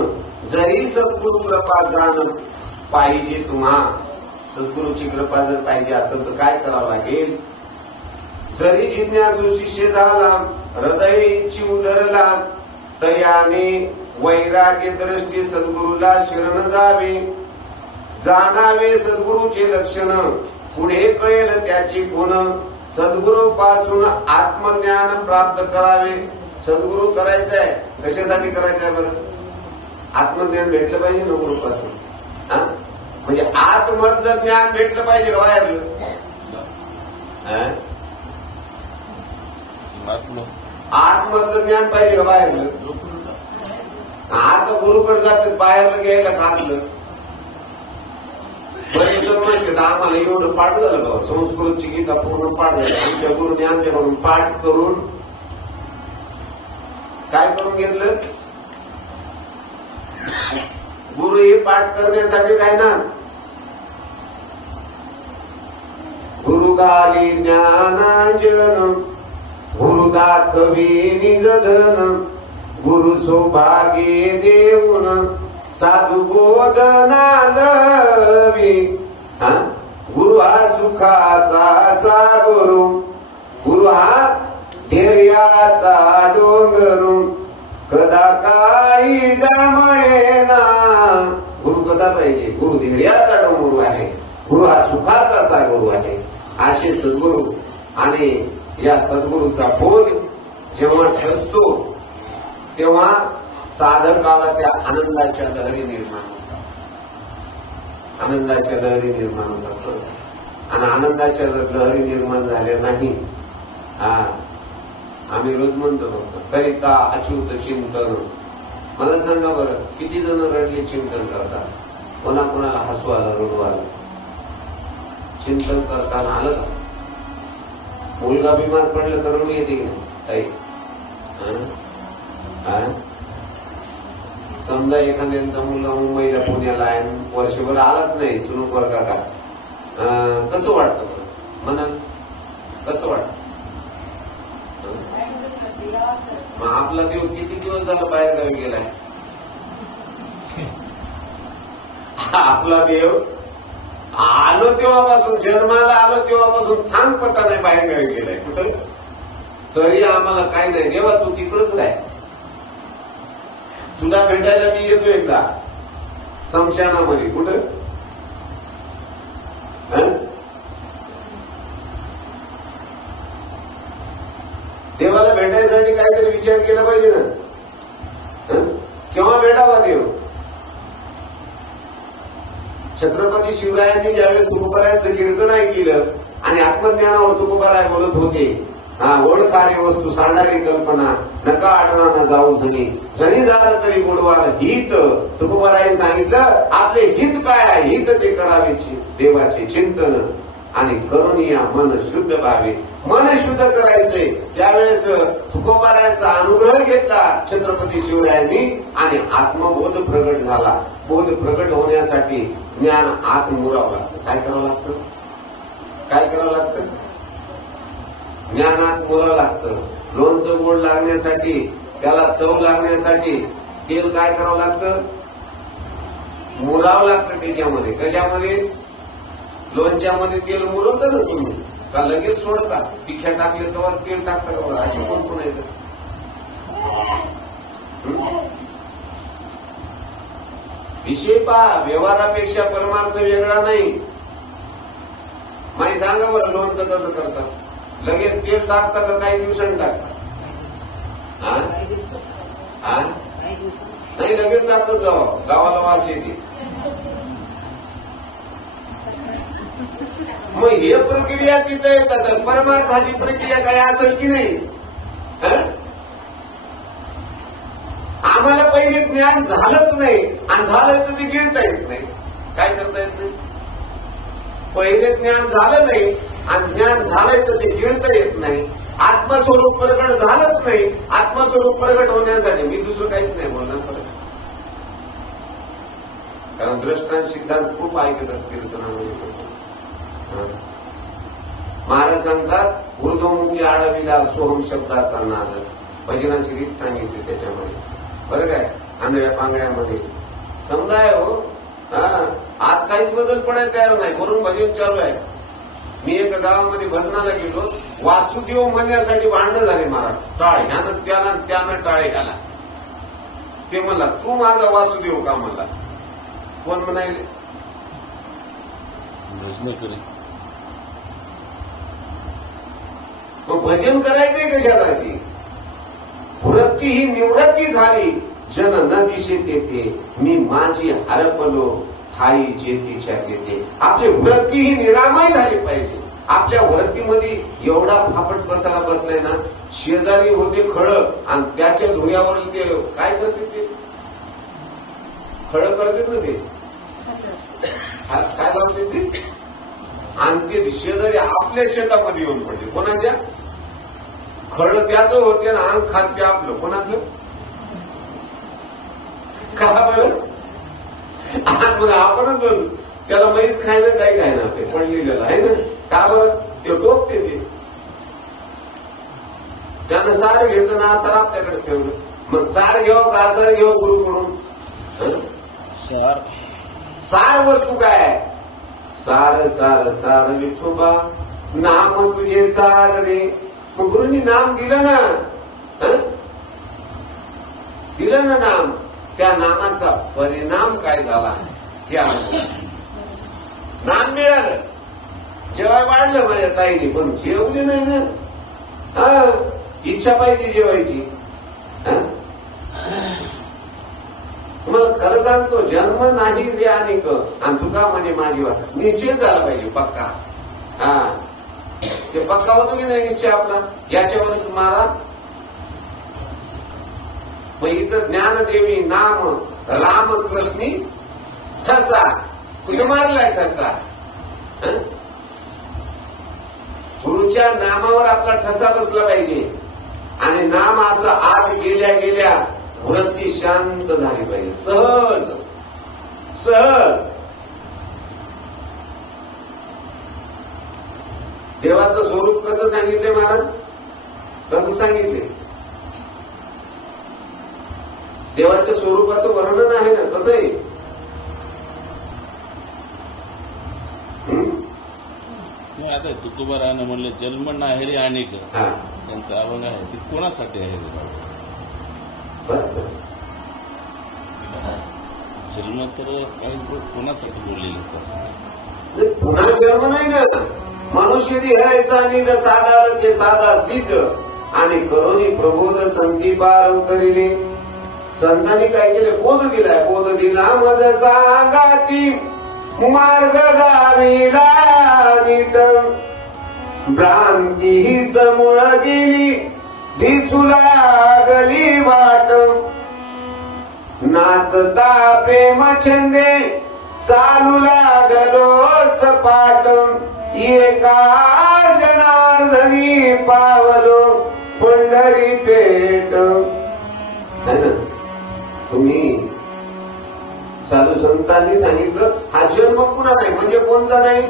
जरी सद्गुरु कृपा जाण पाहिजे तुम्हा. सद्गुरूची कृपा जर पाहिजे असेल तर काय करावं लागेल? जरी जिज्ञासू शिष्य झाला हृदय इच्छी उधरला तयाने वैराग्य दृष्टी सद्गुरूला शरण जावे. जाणावे सद्गुरूचे लक्षण पुढे कळेल त्याची गुण. सद्गुरू पासून आत्मज्ञान प्राप्त करावे. सद्गुरू करायचंय कशासाठी करायचंय बरं? आत्मज्ञान भेटलं पाहिजे ना गुरुपासून. म्हणजे आतमधलं ज्ञान भेटलं पाहिजे का बाहेरलं? आतमधलं ज्ञान पाहिजे का बाहेरलं? आता गुरुकडे जातात बाहेरलं घ्यायला काढलं. बरेच जण माहिती आम्हाला एवढं पाठ झालं का संस्कृतची गीता पूर्ण पाठ झाली. आमच्या गुरुने आमच्याकडून पाठ करून काय करून घेतलं? गुरु हे पाठ करण्यासाठी काय ना गुरु गाली ज्ञानांजन गुरु दाखवी निजधन गुरु सौभाग्ये देऊन साधू बोधना लवी. गुरु हा सुखाचा असा गुरु. गुरु हा धैर्याचा डोंगरू कदा काळी डमळेना. गुरु कसा पाहिजे? गुरु धैर्याचा डोंगरू आहे. गुरु हा सुखाचा असा गुरु आहे. असे सद्गुरु आणि या सद्गुरूचा बोध जेव्हा ठसतो तेव्हा साधकाला त्या आनंदाच्या लहरी निर्माण होतात. आनंदाच्या लहरी निर्माण होतात. आणि आनंदाच्या लहरी निर्माण झाल्या नाही. आम्ही रोज म्हणतो करिता अच्युत चिंतन. मला सांगा बरं किती जण रडले चिंतन करतात? कोणाकोणाला हसू आलं रडू आलं? चिंतन करताना आलं का? मुलगा बिमार पडलं तर रडू येते की नाही? समजा एखाद्यांचा मुलगा मुंबईला पुण्याला आहे वर्षभर आलाच नाही सुनुकर काका, कसं वाटतं बरं? म्हणाल कसं वाटतं? मग आपला देव किती दिवस झाला बाहेर गावी गेलाय? आपला देव आलो तेव्हापासून जन्माला आलो तेव्हापासून थांब पत्ता नाही बाहेर गावी गेलाय कुठं. तरी आम्हाला काय नाही देवा तू तिकडच आहे. तुला भेटायला मी येतो एकदा समशानामध्ये. कुठं? देवाला भेटायसाठी काहीतरी विचार केला पाहिजे ना. केव्हा भेटावा देव? छत्रपती शिवरायांनी ज्यावेळेस तुकोबारायांचं कीर्तन ऐकलं आणि आत्मज्ञानावर तुकोबाराय बोलत होते ओळखारी वस्तू सांडणारी कल्पना नका आडवा जाऊ जणी जणी झालं तरी बुडवाल हित. तुकोबारायांनी सांगितलं आपले हित काय आहे, हित ते करावे देवाचे चिंतन आणि करून या मन शुद्ध व्हावे. मन शुद्ध करायचंय त्यावेळेस तुकोबारायांचा अनुग्रह घेतला छत्रपती शिवरायांनी आणि आत्मबोध प्रगट झाला. बोध प्रगट होण्यासाठी ज्ञान आत मुरावं लागतं. काय करावं लागतं, काय करावं लागतं, ज्ञानात मुरावं लागतं. लोणचं गोड लागण्यासाठी त्याला चव लागण्यासाठी तेल काय करावं लागतं, मुरावं लागतं त्याच्यामध्ये. कशामध्ये, लोणच्यामध्ये तेल मुरवतं ना तुम्ही का लगेच सोडता, पिख्या टाकले तेव्हाच तेल टाकता का बरं, अशी कोण कोण येतं. विषय पहा, व्यवहारापेक्षा परमार्थ वेगळा नाही. माहिती सांगा बरं लोणचं कसं करतात, लगेच तेल टाकता का काही दिवसांनी टाकता, नाही लगेच टाकत जावा, गावाला वास येते. मग हे प्रक्रिया तिथे येतात, परमार्थाची प्रक्रिया काय असेल की नाही. आम्हाला पहिले ज्ञान झालंच नाही आणि झालं तर ते गिळता येत नाही. काय करता येत नाही, पहिले ज्ञान झालं नाही आणि ज्ञान झालंय तर ते गिळता येत नाही. आत्मस्वरूप प्रगट झालंच नाही. आत्मस्वरूप प्रगट होण्यासाठी मी दुसरं काहीच नाही बोलणार, कारण दृष्टांत सिद्धांत खूप ऐकतात कीर्तनामध्ये. महाराज सांगतात ऊर्ध्वमुखी आडविला सोहम शब्दाचा नाद. भजनाची रीत सांगितली त्याच्यामध्ये, बरं काय, आंधळ्या पांगड्यामध्ये समुदाय हो. आज काहीच बदल पडायला तयार नाही, वरून भजन चालू आहे. मी एका गावामध्ये भजनाला गेलो, वासुदेव म्हणण्यासाठी भांडण झाले महाराज. टाळ ह्यानं त्याला त्यानं टाळे घाला. ते म्हणला तू माझा वासुदेव का म्हणला. कोण म्हणाले, भजन करे तो भजन करायचंय कशासाठी. वृत्ती ही निवृत्ती झाली जन न दिशेत येते, मी माझी हरपलो ठाई जेतीच्या येते. आपली वृत्ती ही निरामय झाली पाहिजे. आपल्या वृत्तीमध्ये एवढा फापट पसारा बसलाय ना, शेजारी होते खळ आणि त्याच्या धुळ्यावर ते काय करते, ते खळ करतात ना, ते काय लावते ते, आणि ते शेजारी आपल्या शेतामध्ये येऊन पडले. कोणाच्या खळ त्याच होते ना, अंग खाते आपलं. कोणाचं का बरं, मग आपणच त्याला मैस खायला काही काय ना, ते पडलेलं आहे ना. का बरं, ते टोकते ते, त्यानं सार घेतलं ना, सार आपल्याकडे ठेवलं. मग सार घेऊ का सार घेऊ गुरुकडून. सार वस्तू काय, सार सार सार विठोबा नाम तुझे सार रे. मग गुरुनी नाम दिलं ना, दिलं ना नाम. त्या नामाचा परिणाम काय झाला हे नाम मिळालं. जेवाय वाढलं माझ्या ताईने, पण जेवली नाही ना. इच्छा पाहिजे जेवायची. तुम्हाला खरं सांगतो, जन्म नाही रे अनेक आणि तुका म्हणजे माझी वाट निश्चित झाला पाहिजे पक्का. ते पक्का होतो की नाही निश्चय आपला, याच्यावरच मारा. मग इथं ज्ञानदेवी नाम रामकृष्णी ठसा, कुठे मारलाय ठसा. गुरुच्या नामावर आपला ठसा बसला पाहिजे आणि नाम असं आत गेल्या गेल्या वृत्ती शांत झाली पाहिजे, सहज सहज. देवाचं स्वरूप कसं सांगितले महाराज, कसं सांगितले, देवाच्या स्वरूपाचं वर्णन आहे ना, कसं आहे. आता तुकोबारानं म्हणले जन्म नाहेरी अनेक, त्यांचा अभंग आहे ते कोणासाठी आहे. जन्म तर काही कोणासाठी बोललेलं तसं पुन्हा जन्म नाही ना. मनुष्य देहायचा निध साधा ते साधा सिद्ध आणि करोनी प्रबोध संती पार उतरिले. संतांनी काय केले, बोध दिलाय. बोध दिला मज सांगाती मार्ग दाविला नीट भ्रांती ही समूळ गेली दिसू लागली वाट नाचता प्रेम छंदे चालू लागलो सपाट एका जनार्दनी पावलो पंढरी पेट. है ना? तुम्ही साधू संतांनी सांगितलं हा जन्म पुन्हा नाही म्हणजे कोणता नाही.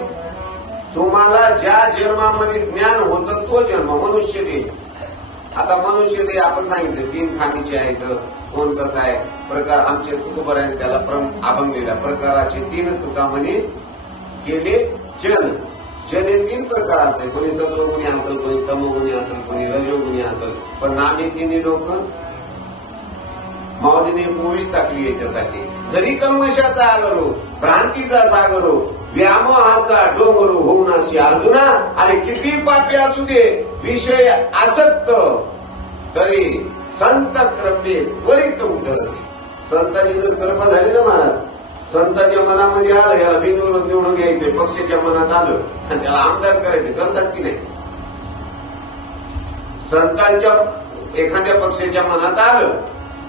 तुम्हाला ज्या जन्मामध्ये ज्ञान होतं तो जन्म मनुष्य देह. आता मनुष्य देह आपण सांगितलं 3 खाणीचे आहेत. कोण कसा आहे प्रकार आमचे तुकोबराने त्याला अभंगलेल्या प्रकाराचे 3 तुकामध्ये केले. जन हे 3 प्रकाराचे कोणी सत्वगुणी असेल कोणी तमोगुणी असेल कोणी रजोगुणी असेल. पण आम्ही 3 लोक माऊलीने मूवीच टाकली याच्यासाठी. जरी कल्मशाचा आगरो भ्रांतीचा सागरो व्यामोहाचा डोंगरो होऊन अशी अर्जुना आणि किती पापी असू दे विषय आसक्त तरी संत कृपे त्वरित उधळते. संतांनी जर कृपा झाली ना महाराज संतांच्या मनामध्ये आलं याला बिनविरोध निवडून घ्यायचे पक्षाच्या मनात आलं आणि त्याला आमदार करायचे करतात की नाही. संतांच्या एखाद्या पक्षाच्या मनात आलं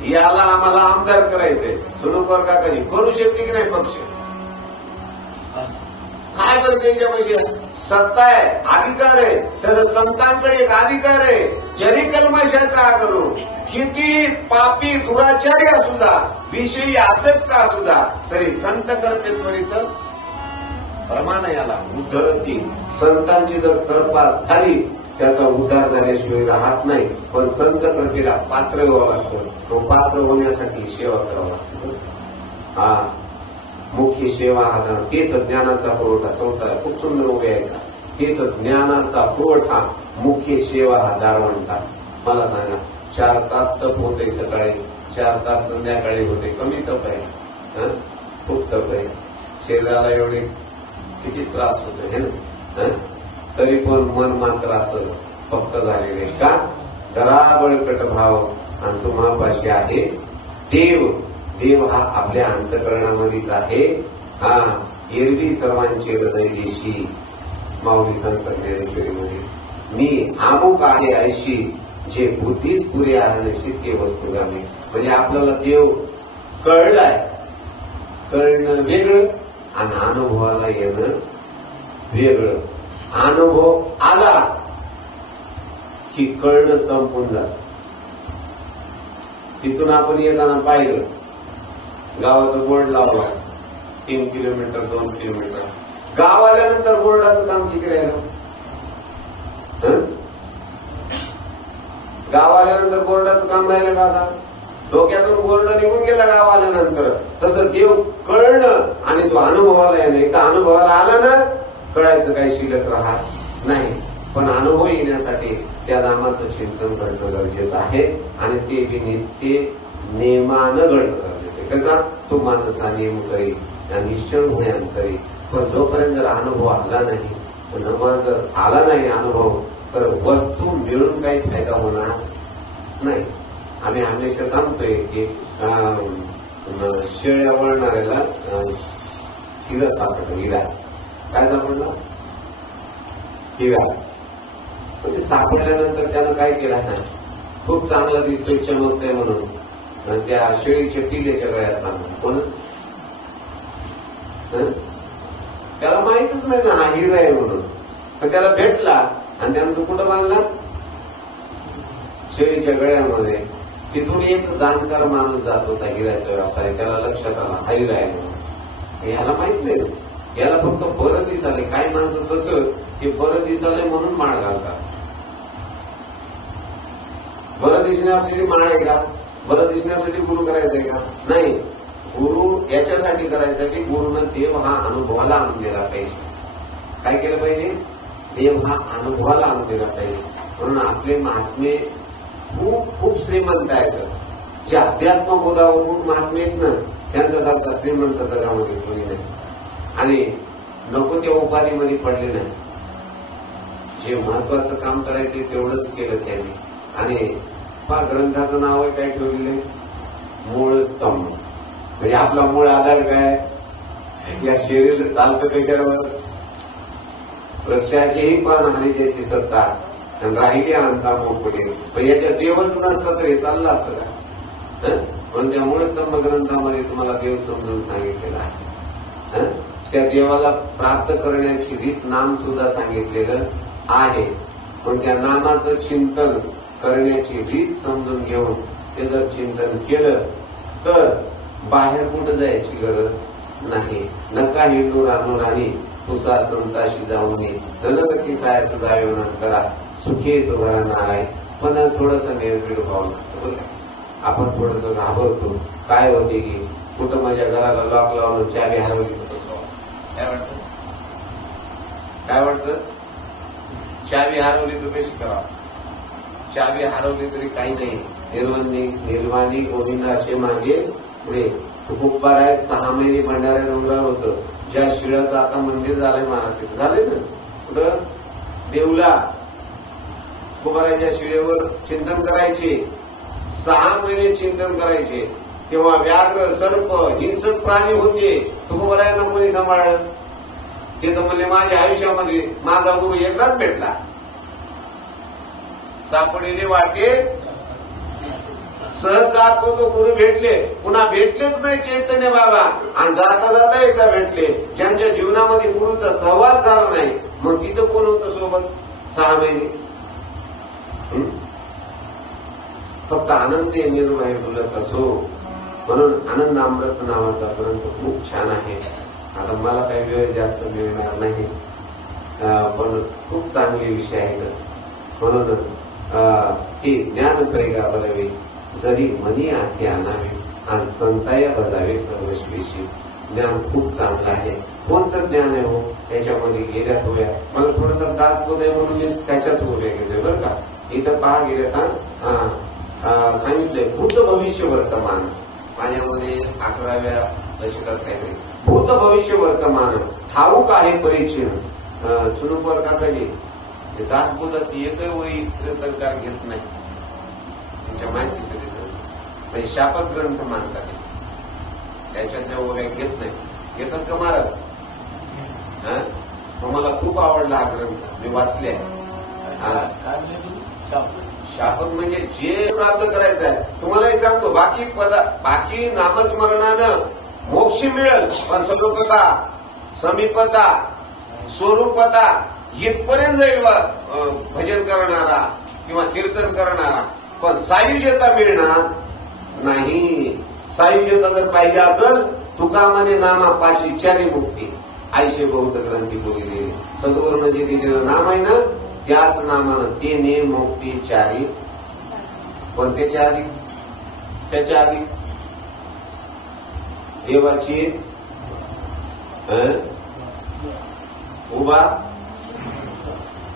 याला आम्हाला आमदार करायचंय सोनूकर काकाजी करू शकते की नाही पक्ष. काय बरं त्याच्यापाशी सत्ता आहे अधिकार आहे त्याचा संतांकडे एक अधिकार आहे. जरी कल्मशाचा करू किती पापी दुराचारी असू द्या विषयी आसक्त असू द्या तरी संत करते त्वरित प्रमाण याला उद्धरती. संतांची जर कृपा झाली त्याचा उद्धार झाल्याशिवाय राहत नाही. पण संत कृपेला पात्र व्हावं लागतं. तो पात्र होण्यासाठी सेवा करावं लागतं. हा मुख्य सेवा हा तेच ज्ञानाचा पुरवठा. चौथा खूप सुंदर उभे आहे का तेच ज्ञानाचा पुरवठा मुख्य सेवा हा दारवंटा. मला सांगा 4 तास तप होते सकाळी 4 तास संध्याकाळी होते. कमी तप आहे खूप तप आहे. शरीराला एवढे किती त्रास होतो हे ना तरी पण मन मात्र असं फक्त झालेले का जरा बळकट भाव आणि तुम्हापाशी आहे देव. देव हा आपल्या अंतःकरणामध्येच आहे. हा एरवी सर्वांचे हृदय देशी माऊली संत ज्ञानेश्वरीमध्ये मी अमुक आहे ऐशी जे बुद्धीच पुरे आहे शिके वस्तुगामी. म्हणजे आपल्याला देव कळलाय कळणं वेगळं आणि अनुभवाला येणं वेगळं. अनुभव आला की कळणं संपून जात. तिथून आपण येताना पाहिलं गावाचं बोर्ड लावला 3 किलोमीटर 2 किलोमीटर. गाव आल्यानंतर बोर्डाचं काम किती राहिलं. गाव आल्यानंतर बोर्डाचं काम राहिलं का आता. डोक्यातून बोर्ड निघून गेला गाव आल्यानंतर. तसं देव कळणं आणि तो अनुभवाला येणं. एकदा अनुभवाला आला ना कळायचं काही शिल्लक राहत नाही. पण अनुभव येण्यासाठी त्या नामाचं चिंतन करणं गरजेचं आहे आणि ते बी नित्य नेमानं घडणं गरजेचं आहे. कसा तो माणसा नेम करी निश्चय होण्यान करी. पण जोपर्यंत जर अनुभव आला नाही जर आला नाही अनुभव तर वस्तू मिळून काही फायदा होणार नाही. आम्ही हमेशा सांगतोय की शेळ्या वळणाऱ्याला हिरा सापडलं. हिरा काय सापडलं हिरा. पण ते सापडल्यानंतर त्यानं काय केलं नाही खूप चांगला दिसतोय चमकतोय म्हणून त्या शेळीच्या टिल्याच्या गळ्यात बांधला. कोण त्याला माहितच नाही ना हा हिरा आहे म्हणून. तर त्याला भेटला आणि त्यानं तो कुठं बांधला शेळीच्या गळ्यामध्ये. तिथून एक जाणकार माणूस जात होता हिऱ्याच्या व्यापारी. त्याला लक्षात आला हा हिरा आहे म्हणून. याला माहित नाही याला फक्त बरं दिसाले. काही माणसं तसं हे बरं दिसाले म्हणून माळ घालतात. बरं दिसण्यासाठी माळ आहे का. बरं दिसण्यासाठी गुरु करायचंय का नाही. गुरु याच्यासाठी करायचा की गुरुनं देव हा अनुभवाला आणून दिला पाहिजे. काय केलं पाहिजे देव हा अनुभवाला आणून दिला पाहिजे. म्हणून आपले महात्मे खूप खूप श्रीमंत आहेत. जे अध्यात्म बोधावर महात्मे आहेत ना त्यांच्यासारखा श्रीमंत जगामध्ये कोणी नाही. आणि नको त्या उपाधीमध्ये पडले नाही. जे महत्वाचं काम करायचे तेवढंच केलं त्यांनी. आणि ग्रंथाचं नाव आहे काय ठेवलेलं मूळ स्तंभ. म्हणजे आपला मूळ आधार काय या शरीर चालतं त्याच्यावर वृक्षाचेही पान हानीची सत्ता आणि राहिली आणता मोकळे. पण याच्यात देवच नसतं तर हे चाललं असतं का? म्हणून त्या मूळस्तंभ ग्रंथामध्ये तुम्हाला देव समजून सांगितलेला आहे. त्या देवाला प्राप्त करण्याची रीत नाम सुद्धा सांगितलेलं आहे. पण त्या नामाचं चिंतन करण्याची रीत समजून घेऊन ते जर चिंतन केलं तर बाहेर कुठं जायची गरज नाही. नका हिंदू रानोराणी तुसा संताशी जाऊन रणगती सायस जावे करा सुखी तो घरांना आहे. पण थोडस निर्भीड व्हावं लागतं. आपण थोडस घाबरतो. काय होते की कुठं माझ्या घराला लॉक लावून चावी हरवली तर कसं काय वाटतं? काय वाटतं? चावी हरवली तर कशी करावं? चावी हरवली तरी काही नाही. निर्वाणी गोविंद असे मागे पुढे खूप बार आहे. 6 महिने भंडारा डोंगरावर होतं. ज्या शिळाचं आता मंदिर झालंय महाराज तिथे झालंय ना. कुठं? देवला कुंभाराच्या शिळेवर चिंतन करायचे. 6 महिने चिंतन करायचे. तेव्हा व्याघ्र सर्प हिंसक प्राणी होते. तुकोबारायांना कोणी सांभाळलं? ते तर म्हणजे माझ्या आयुष्यामध्ये माझा गुरु एकदाच भेटला. सापडलेले वाटे सहज जात होतो. गुरु भेटले पुन्हा भेटलेच नाही चैतन्य बाबा. आणि जाता जाता एकदा भेटले. ज्यांच्या जीवनामध्ये गुरुचा सहवास झाला नाही मग तिथं कोण होतं सोबत 6 महिने? फक्त आनंद निर्वाही बोलत असो. म्हणून आनंद अमृत नावाचा ग्रंथ खूप छान आहे. आता मला काही वेळ जास्त मिळणार नाही पण खूप चांगले विषय आहेत. म्हणून हे ज्ञान प्रेगा बरावे जरी मनी आधी आणावे आणि संताया बजावे सर्वश्रेशी. ज्ञान खूप चांगलं आहे. कोणचं ज्ञान आहे हो त्याच्यामध्ये गेल्यात होया. मला थोडासा दासबोध आहे म्हणून मी त्याच्याच उभ्या घेतोय बरं का. इथं पहा गेल्यात सांगितलंय भूत भविष्य वर्तमान. माझ्यामध्ये 11व्या दशकात काहीतरी भूत भविष्य वर्तमान ठाऊक आहे परिचय. सुनुपर काकाजी दासबोधात एकही वही सरकार घेत नाही. तुमच्या माहितीसाठी सर म्हणजे शापक ग्रंथ मानतात. त्याच्यातल्या ओव्या घेत नाही. घेतात का महाराज? मला खूप आवडला हा ग्रंथ. मी वाचले. शापक म्हणजे जे प्राप्त करायचं आहे. तुम्हालाही सांगतो बाकी नामस्मरणानं मोक्ष मिळेल. पण स्वरूपता समीपता स्वरूपता इथपर्यंत जाईल भजन करणारा किंवा कीर्तन करणारा. पण सायुज्यता मिळणार नाही. सायुज्यता जर पाहिजे असेल तुकामाने नामा पाशी चारी मुक्ती आयशे बहुत ग्रंथी बोललेली. सद्गुरूनं जे दिलेलं नाम आहे ना त्याच नामानं ते नेम मुक्ती चारी. पण त्याच्या आधी देवाची उभा.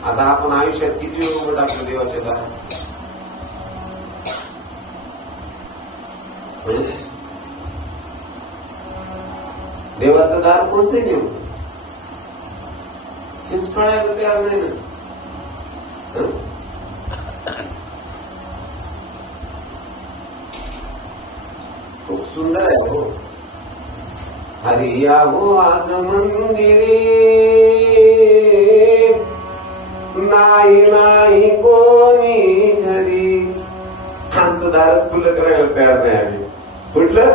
आता आपण आयुष्यात किती वेळ उभं टाकलं देवाच्या दारात? देवाचं दार कोणतं नेम हेच कळायला तयार नाही ना. खूप सुंदर आहे हो. हरी या हो आज मंदिरे नाही कोणी घरी. आमचं दारच खुलं करायला तयार नाही आम्ही. कुठलं?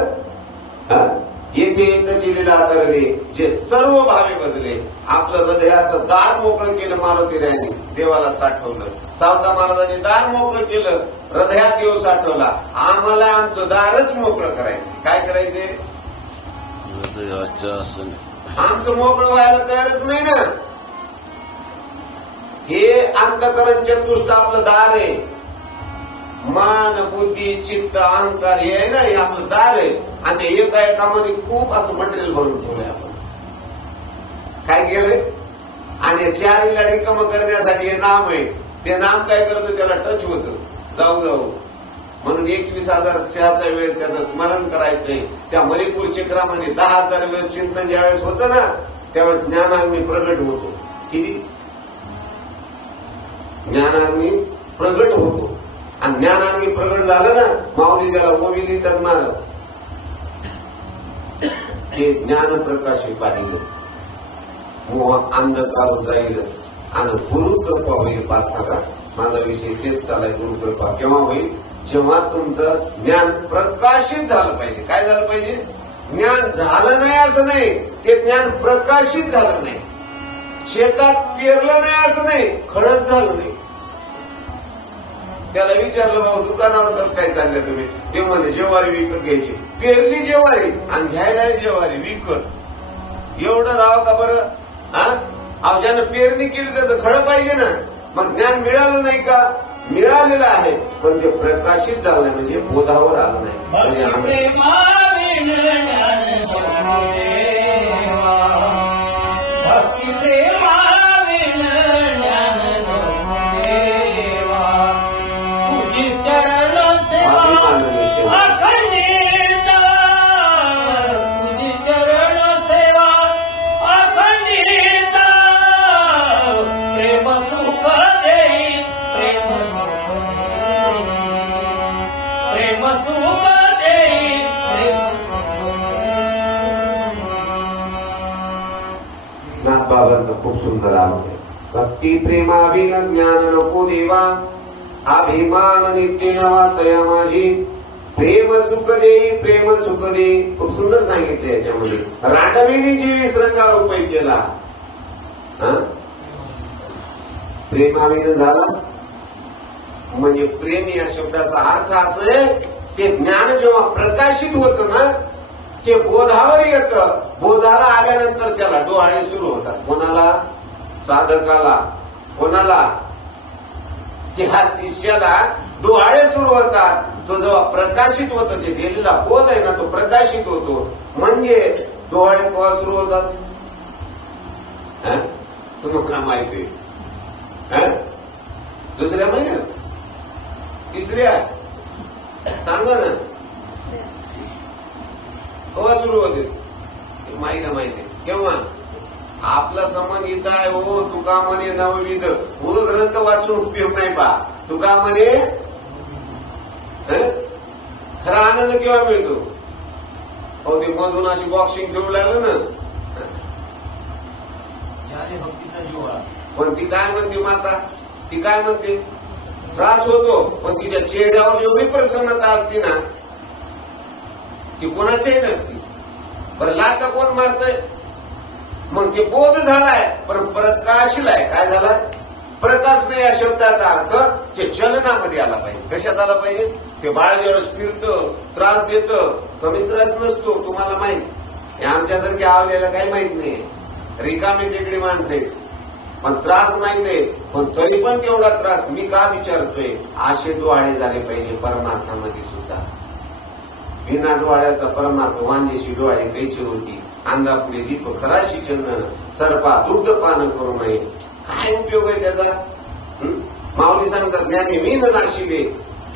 येथे एकची लीला करले जे सर्व भावे बजले. आपलं हृदयाचं दार मोकळं केलं मारुतीरायांनी देवाला साठवलं. सावता महाराजांनी दार मोकळं केलं हृदयात देव साठवला. आम्हाला आमचं दारच मोकळं करायचं. काय करायचे? आमचं मोकळं व्हायला तयारच नाही ना. हे अंतःकरण चतुष्ट आपलं दार आहे. मन बुद्धी चित्त अहंकार हे आहे ना हे आपलं दार आहे. आणि ते एकामध्ये खूप असं मटेरियल भरून ठेवलंय आपण. काय केलंय? आणि चारीला रिकाम करण्यासाठी हे नाम आहे. ते नाम काय करतं त्याला टच होतं जाऊ. म्हणून 21,000 वेळेस त्याचं स्मरण करायचंय. त्या मणिपूर चक्रामध्ये 10,000 वेळेस चिंतन ज्यावेळेस होतं ना त्यावेळेस ज्ञानाग्नी प्रगट होतो. किती ज्ञानाग्नी प्रगट होतो. आणि ज्ञानाग्नी प्रगट झालं ना माऊली त्याला ओविली तर महाराज हे ज्ञान प्रकाश पाहिलं. मोह अंधकार जाईल आणि गुरुकृपा होईल. पाहता का माझा विषय तेच चालाय. गुरुकृपा केव्हा होईल? जेव्हा तुमचं ज्ञान प्रकाशित झालं पाहिजे. काय झालं पाहिजे? ज्ञान झालं नाही असं नाही, ते ज्ञान प्रकाशित झालं नाही. शेतात पेरलं नाही असं नाही, खळत झालं नाही. त्याला विचारलं बाबा दुकानावर कसं काय चाललं तुम्ही? ते म्हणे ज्वारी विकत घ्यायची. पेरली ज्वारी आणि घ्यायला ज्वारी विकत. एवढं राहावं का बरं? हा ज्यानं पेरणी केली त्याचं खळं पाहिजे ना. मग ज्ञान मिळालं नाही का? मिळालेलं आहे, पण ते प्रकाशित झालं नाही, म्हणजे बोधावर आलं नाही. बाबांचं खूप सुंदर आहे. भक्ती प्रेमाविन ज्ञान नको देवा, अभिमान नित्य नवा तया माझी. प्रेम सुख देई, प्रेम सुख देई. खूप सुंदर सांगितले याच्यामध्ये. रांडवीने जीवी श्रंगार उपाय केला. प्रेमाविन झाला म्हणजे प्रेम या शब्दाचा अर्थ असं आहे, ते ज्ञान जेव्हा प्रकाशित होतं ना, ते बोधावर येतं. बोधाला आल्यानंतर त्याला डोहाळे सुरू होतात. कोणाला? साधकाला. कोणाला? त्या शिष्याला डोहाळे सुरू होतात. तो जेव्हा प्रकाशित होतो, ते दिलेला बोध आहे ना, तो प्रकाशित होतो. म्हणजे डोहाळे केव्हा सुरू होतात? तुम्हाला माहिती आहे? दुसऱ्या महिन्यात? तिसऱ्या? सांगा ना. केव्हा सुरू होते? माहिती माहिती. केव्हा? आपला संबंध इथं आहे. हो तुका म्हणे नवविध. हो ग्रंथ वाचून उपयोग नाही पा. तुका म्हणे खरा आनंद केव्हा मिळतो? हो ते मधून अशी बॉक्सिंग खेळू लागलं ना. पण ती काय म्हणते माता? ती काय म्हणते? त्रास होतो, पण तिच्या चेहऱ्यावर एवढी प्रसन्नता असते ना, ती कोणाच्याही नसती. बरं लाथा कोण मारतय? मग ते बोध झालाय, पण प्रकाशलाय. काय झालाय? प्रकाश नाही या शब्दाचा अर्थ जे चलनामध्ये आला पाहिजे. कशात आला पाहिजे? ते बाळ ज्यावेळेस फिरतं, त्रास देतं, कमी त्रास नसतो. तुम्हाला माहित, आमच्यासारखे आवलेला काही माहित नाही. रिकामी टेकडी माणसे, पण त्रास माहितीये. पण तरी पण तेवढा त्रास मी का विचारतोय? आशे डोहाळे झाले पाहिजे परमार्थामध्ये सुद्धा. बिना डोहाळ्याचा परमार्थ वांजेशी डोहाळे द्यायची होती. अंधापुढे दीप खराशी चंदन, सर्पा दुग्ध पान करू नये. काय उपयोग आहे त्याचा? माऊली सांगतात ज्ञानी मी नाशिले.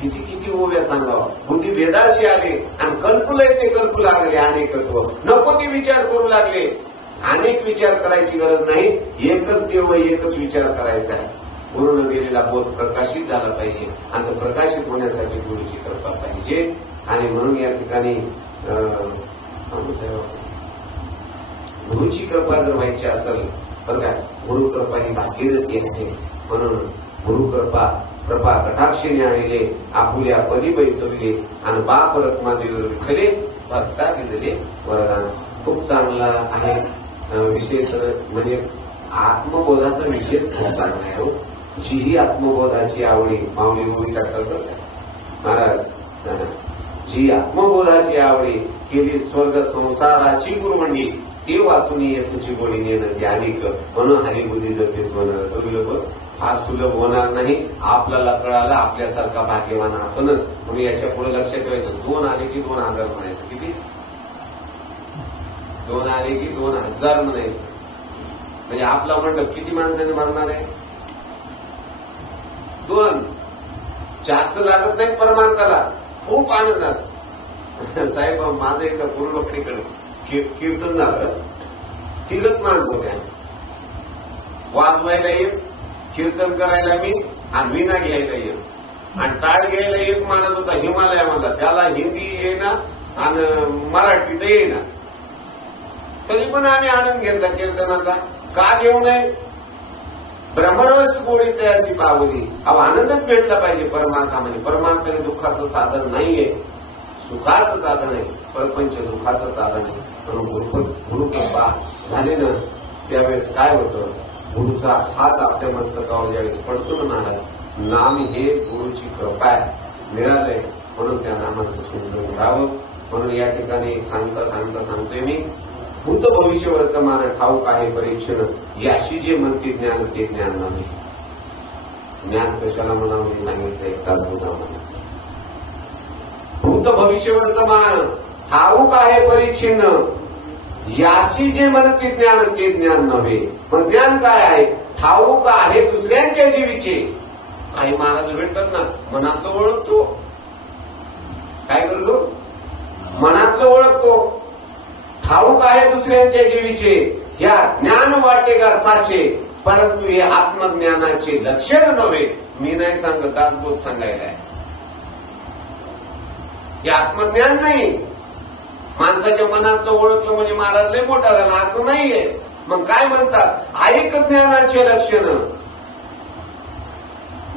किती किती ओव्या सांगावं. बुद्धी भेदाशी आले आणि कल्पुलय ते कल्पू लागले. अनेकत्व नको ते विचार करू लागले. अनेक विचार करायची गरज नाही. एकच देव, एकच विचार करायचा आहे. पूर्ण दिलेला बोध प्रकाशित झाला पाहिजे आणि तो प्रकाशित होण्यासाठी गुरुची कृपा पाहिजे. आणि म्हणून या ठिकाणी गुरुची कृपा जर व्हायची असेल तर काय? गुरु कृपा ही भागीरथी आहे. म्हणून गुरु कृपा कटाक्षेने आणले, आपुल्या पदी बैसवले आणि बाप रत्मा दिले खरे भक्ता दिलेले वरदान. खूप चांगला आहे विषय. म्हणजे आत्मबोधाचा विषय खूप चांगला आहे. जी ही आत्मबोधाची आवडी माऊली मुली टाकतात महाराज. जी आत्मबोधाची आवडी केली स्वर्ग संसाराची गुरुमंडी, ते वाचून येतची गोडी नेणं ज्ञानिक. म्हणून हरिबुद्धी जपेत होणार फार सुलभ होणार नाही. आपल्याला कळालं आपल्यासारखा भाग्यवान आपणच. म्हणून याच्या पुढे लक्ष ठेवायचं. 2 आले की 2000 म्हणायचं. किती? 2 आले की 2000 म्हणायचं. म्हणजे आपला मंडप किती माणसाने बांधणार आहे? 2. जास्त लागत नाही परमार्थाला. खूप आनंद असतो. साहेब माझं एकदा पूर्वकडीकडे कीर्तन झालं. 3च माणसं होत्या. वाजवायला एक, कीर्तन करायला मी आणि वीणा घ्यायला एक आणि टाळ घ्यायला एक माणूस होता. हिमालय म्हणतात त्याला. हिंदी येईना आणि मराठी तर येईना. तरी पण आम्ही आनंद घेतला कीर्तनाचा. का घेऊ नये? भ्रमरच गोडी तयाची पावली. अहो आनंदच भेटला पाहिजे परमार्था म्हणजे. परमार्थ हे दुःखाचं साधन नाहीये, सुखाचं साधन आहे. परपंच दुःखाचं साधन आहे. म्हणून गुरुकृपा झाली ना त्यावेळेस काय होतं, गुरुचा हात आपल्या मस्तकावर ज्यावेळेस पडतो ना महाराज, नाम हे गुरुची कृपा आहे, मिळालंय म्हणून त्या नामाचं चिंतन करावं. म्हणून या ठिकाणी सांगतोय मी, भूत भविष्य वर्तमान ठाऊक आहे परीक्षण, याशी जे म्हणते ज्ञान ते ज्ञान नाही. ज्ञान कशाला म्हणावं मी सांगितलं एकदा भूतामध्ये. भूत भविष्य वर्तमान ठाऊक आहे परीक्षण, याशी जे म्हणते ज्ञान ते ज्ञान नव्हे. पण ज्ञान काय आहे? ठाऊक आहे दुसऱ्यांच्या जीवीचे. काही महाराज भेटतात ना, मनातलं ओळखतो. काय करतो? मनातलं ओळखतो. ठाऊक आहे दुसऱ्यांच्या जीवीचे, या ज्ञान वाटे का साचे, परंतु हे आत्मज्ञानाचे लक्षण नव्हे. मी नाही सांगत, दासबोध सांगायला आहे. हे आत्मज्ञान नाही. माणसाच्या मनातलं ओळखलं म्हणजे महाराज लय मोठा झाला असं नाहीये. मग काय म्हणतात? ऐक ज्ञानाचे लक्षण.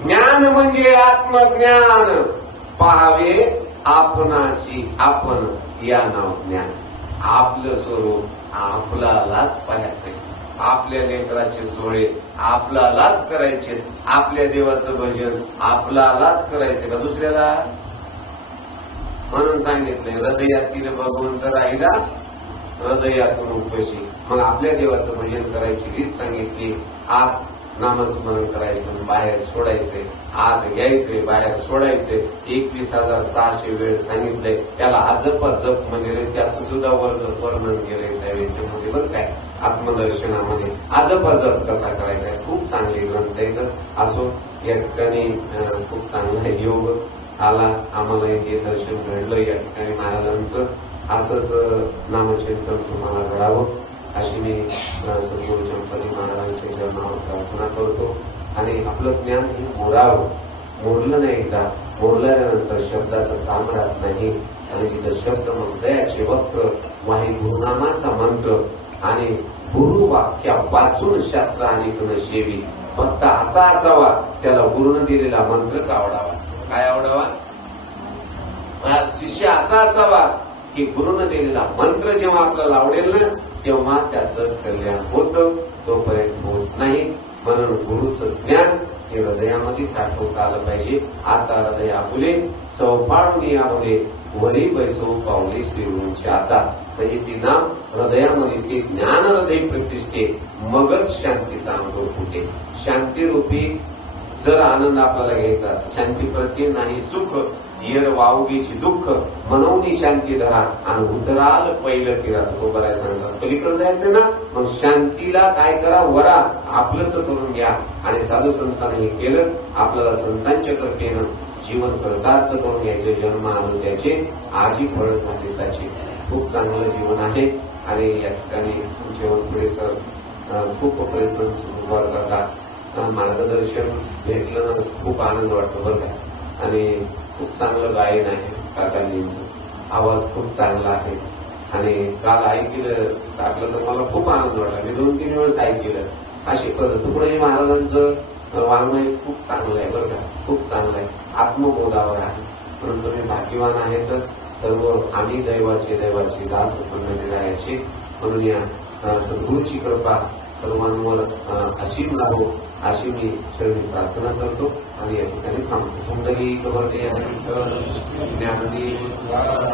ज्ञान म्हणजे आत्मज्ञान, पाहावे आपणाशी आपण या नाव ज्ञान. आपलं स्वरूप आपल्यालाच पाहायचंय. आपल्या लेकराचे सोहळे आपल्यालाच करायचे. आपल्या देवाचं भजन आपल्यालाच करायचे का दुसऱ्याला? म्हणून सांगितलंय हृदयातील भगवंत राहिला हृदयातून उपशी. मग आपल्या देवाचं भजन करायची रीत सांगितली. आत नामस्मरण करायचं, बाहेर सोडायचे. आत घ्यायचे, बाहेर सोडायचे. 21,600 वेळ सांगितलंय. त्याला अजपा जप म्हणजे त्याचं सुद्धा वर्णन केलंय साहेबांच्यामध्ये बरं काय, आत्मदर्शनामध्ये अजपा जप कसा करायचा. खूप चांगले ग्रंथ आहेत. असो या ठिकाणी खूप चांगला योग आला आम्हाला. हे दर्शन घडलं या ठिकाणी महाराजांचं. असंच नामचिंतन तुम्हाला घडावं अशी मी सद्गुरू चंपती महाराजांच्या चरणावर प्रार्थना करतो. आणि आपलं ज्ञान हे मोडावं. मोडलं नाही एकदा, मोडल्यानंतर शब्दाचं काम राहत नाही. आणि जिथं शब्द मंत्र्याचे वक्र वाही गुरुनामाचा मंत्र आणि गुरुवाक्या वाचून शास्त्र अनेक न शेवी. फक्त असा असावा त्याला गुरुनं दिलेला मंत्रच आवडावा. काय आवडावा? शिष्य असा असावा की गुरुनं दिलेला मंत्र जेव्हा आपल्याला आवडेल ना तेव्हा त्याचं कल्याण होतं, तोपर्यंत होत नाही. म्हणून गुरुचं ज्ञान हे हृदयामध्ये साठवता आलं पाहिजे. आता हृदय आपुले सौपाळून यामुळे वरी बैसवू पावले श्रीगुरूंचे आता. म्हणजे ती नाम हृदयामध्ये ते ज्ञान हृदय प्रतिष्ठे, मगच शांतीचा अंकुर फुटे. शांतीरूपी जर आनंद आपल्याला घ्यायचा असेल, शांती प्रत्ये नाही सुख, येर वावगीची दुःख, मनवनी शांती धरा आणि उतराल पहिलं तीरात. तो बराय सांगतात पलीकडे जायचं ना, मग शांतीला काय करा, वरा आपलंच करून घ्या. आणि साधू संतांनी हे केलं. आपल्याला संतांच्या कृपेनं जीवन कृतार्थ करून घ्यायचे. जन्म आलो त्याचे आजी फळ दिसाचे. खूप चांगलं जीवन आहे. आणि या ठिकाणी जेवण सर खूप परिश्रम सुरू करतात. मार्गदर्शन भेटलं ना खूप आनंद वाटतो बरं का. आणि खूप चांगलं गायन आहे काकांनींचं. आवाज खूप चांगला आहे. आणि काल ऐकलं टाकलं तर मला खूप आनंद वाटला. मी 2-3 वेळेस ऐकलं. अशी पद्धत तुकडोजी महाराजांचं वाङ्मय खूप चांगलं आहे बरं का, खूप चांगलं आहे. आत्मबोधावर आहे. म्हणून तुम्ही भाग्यवान आहेत सर्व. आम्ही दैवाचे दास पंढरीरायाचे. म्हणून या सद्गुरूची कृपा सर्वांवर अशीम राहो अशी मी शरणी प्रार्थना करतो. आणि या ठिकाणी थांबतो. सुंदरी कवरते ज्ञानदेव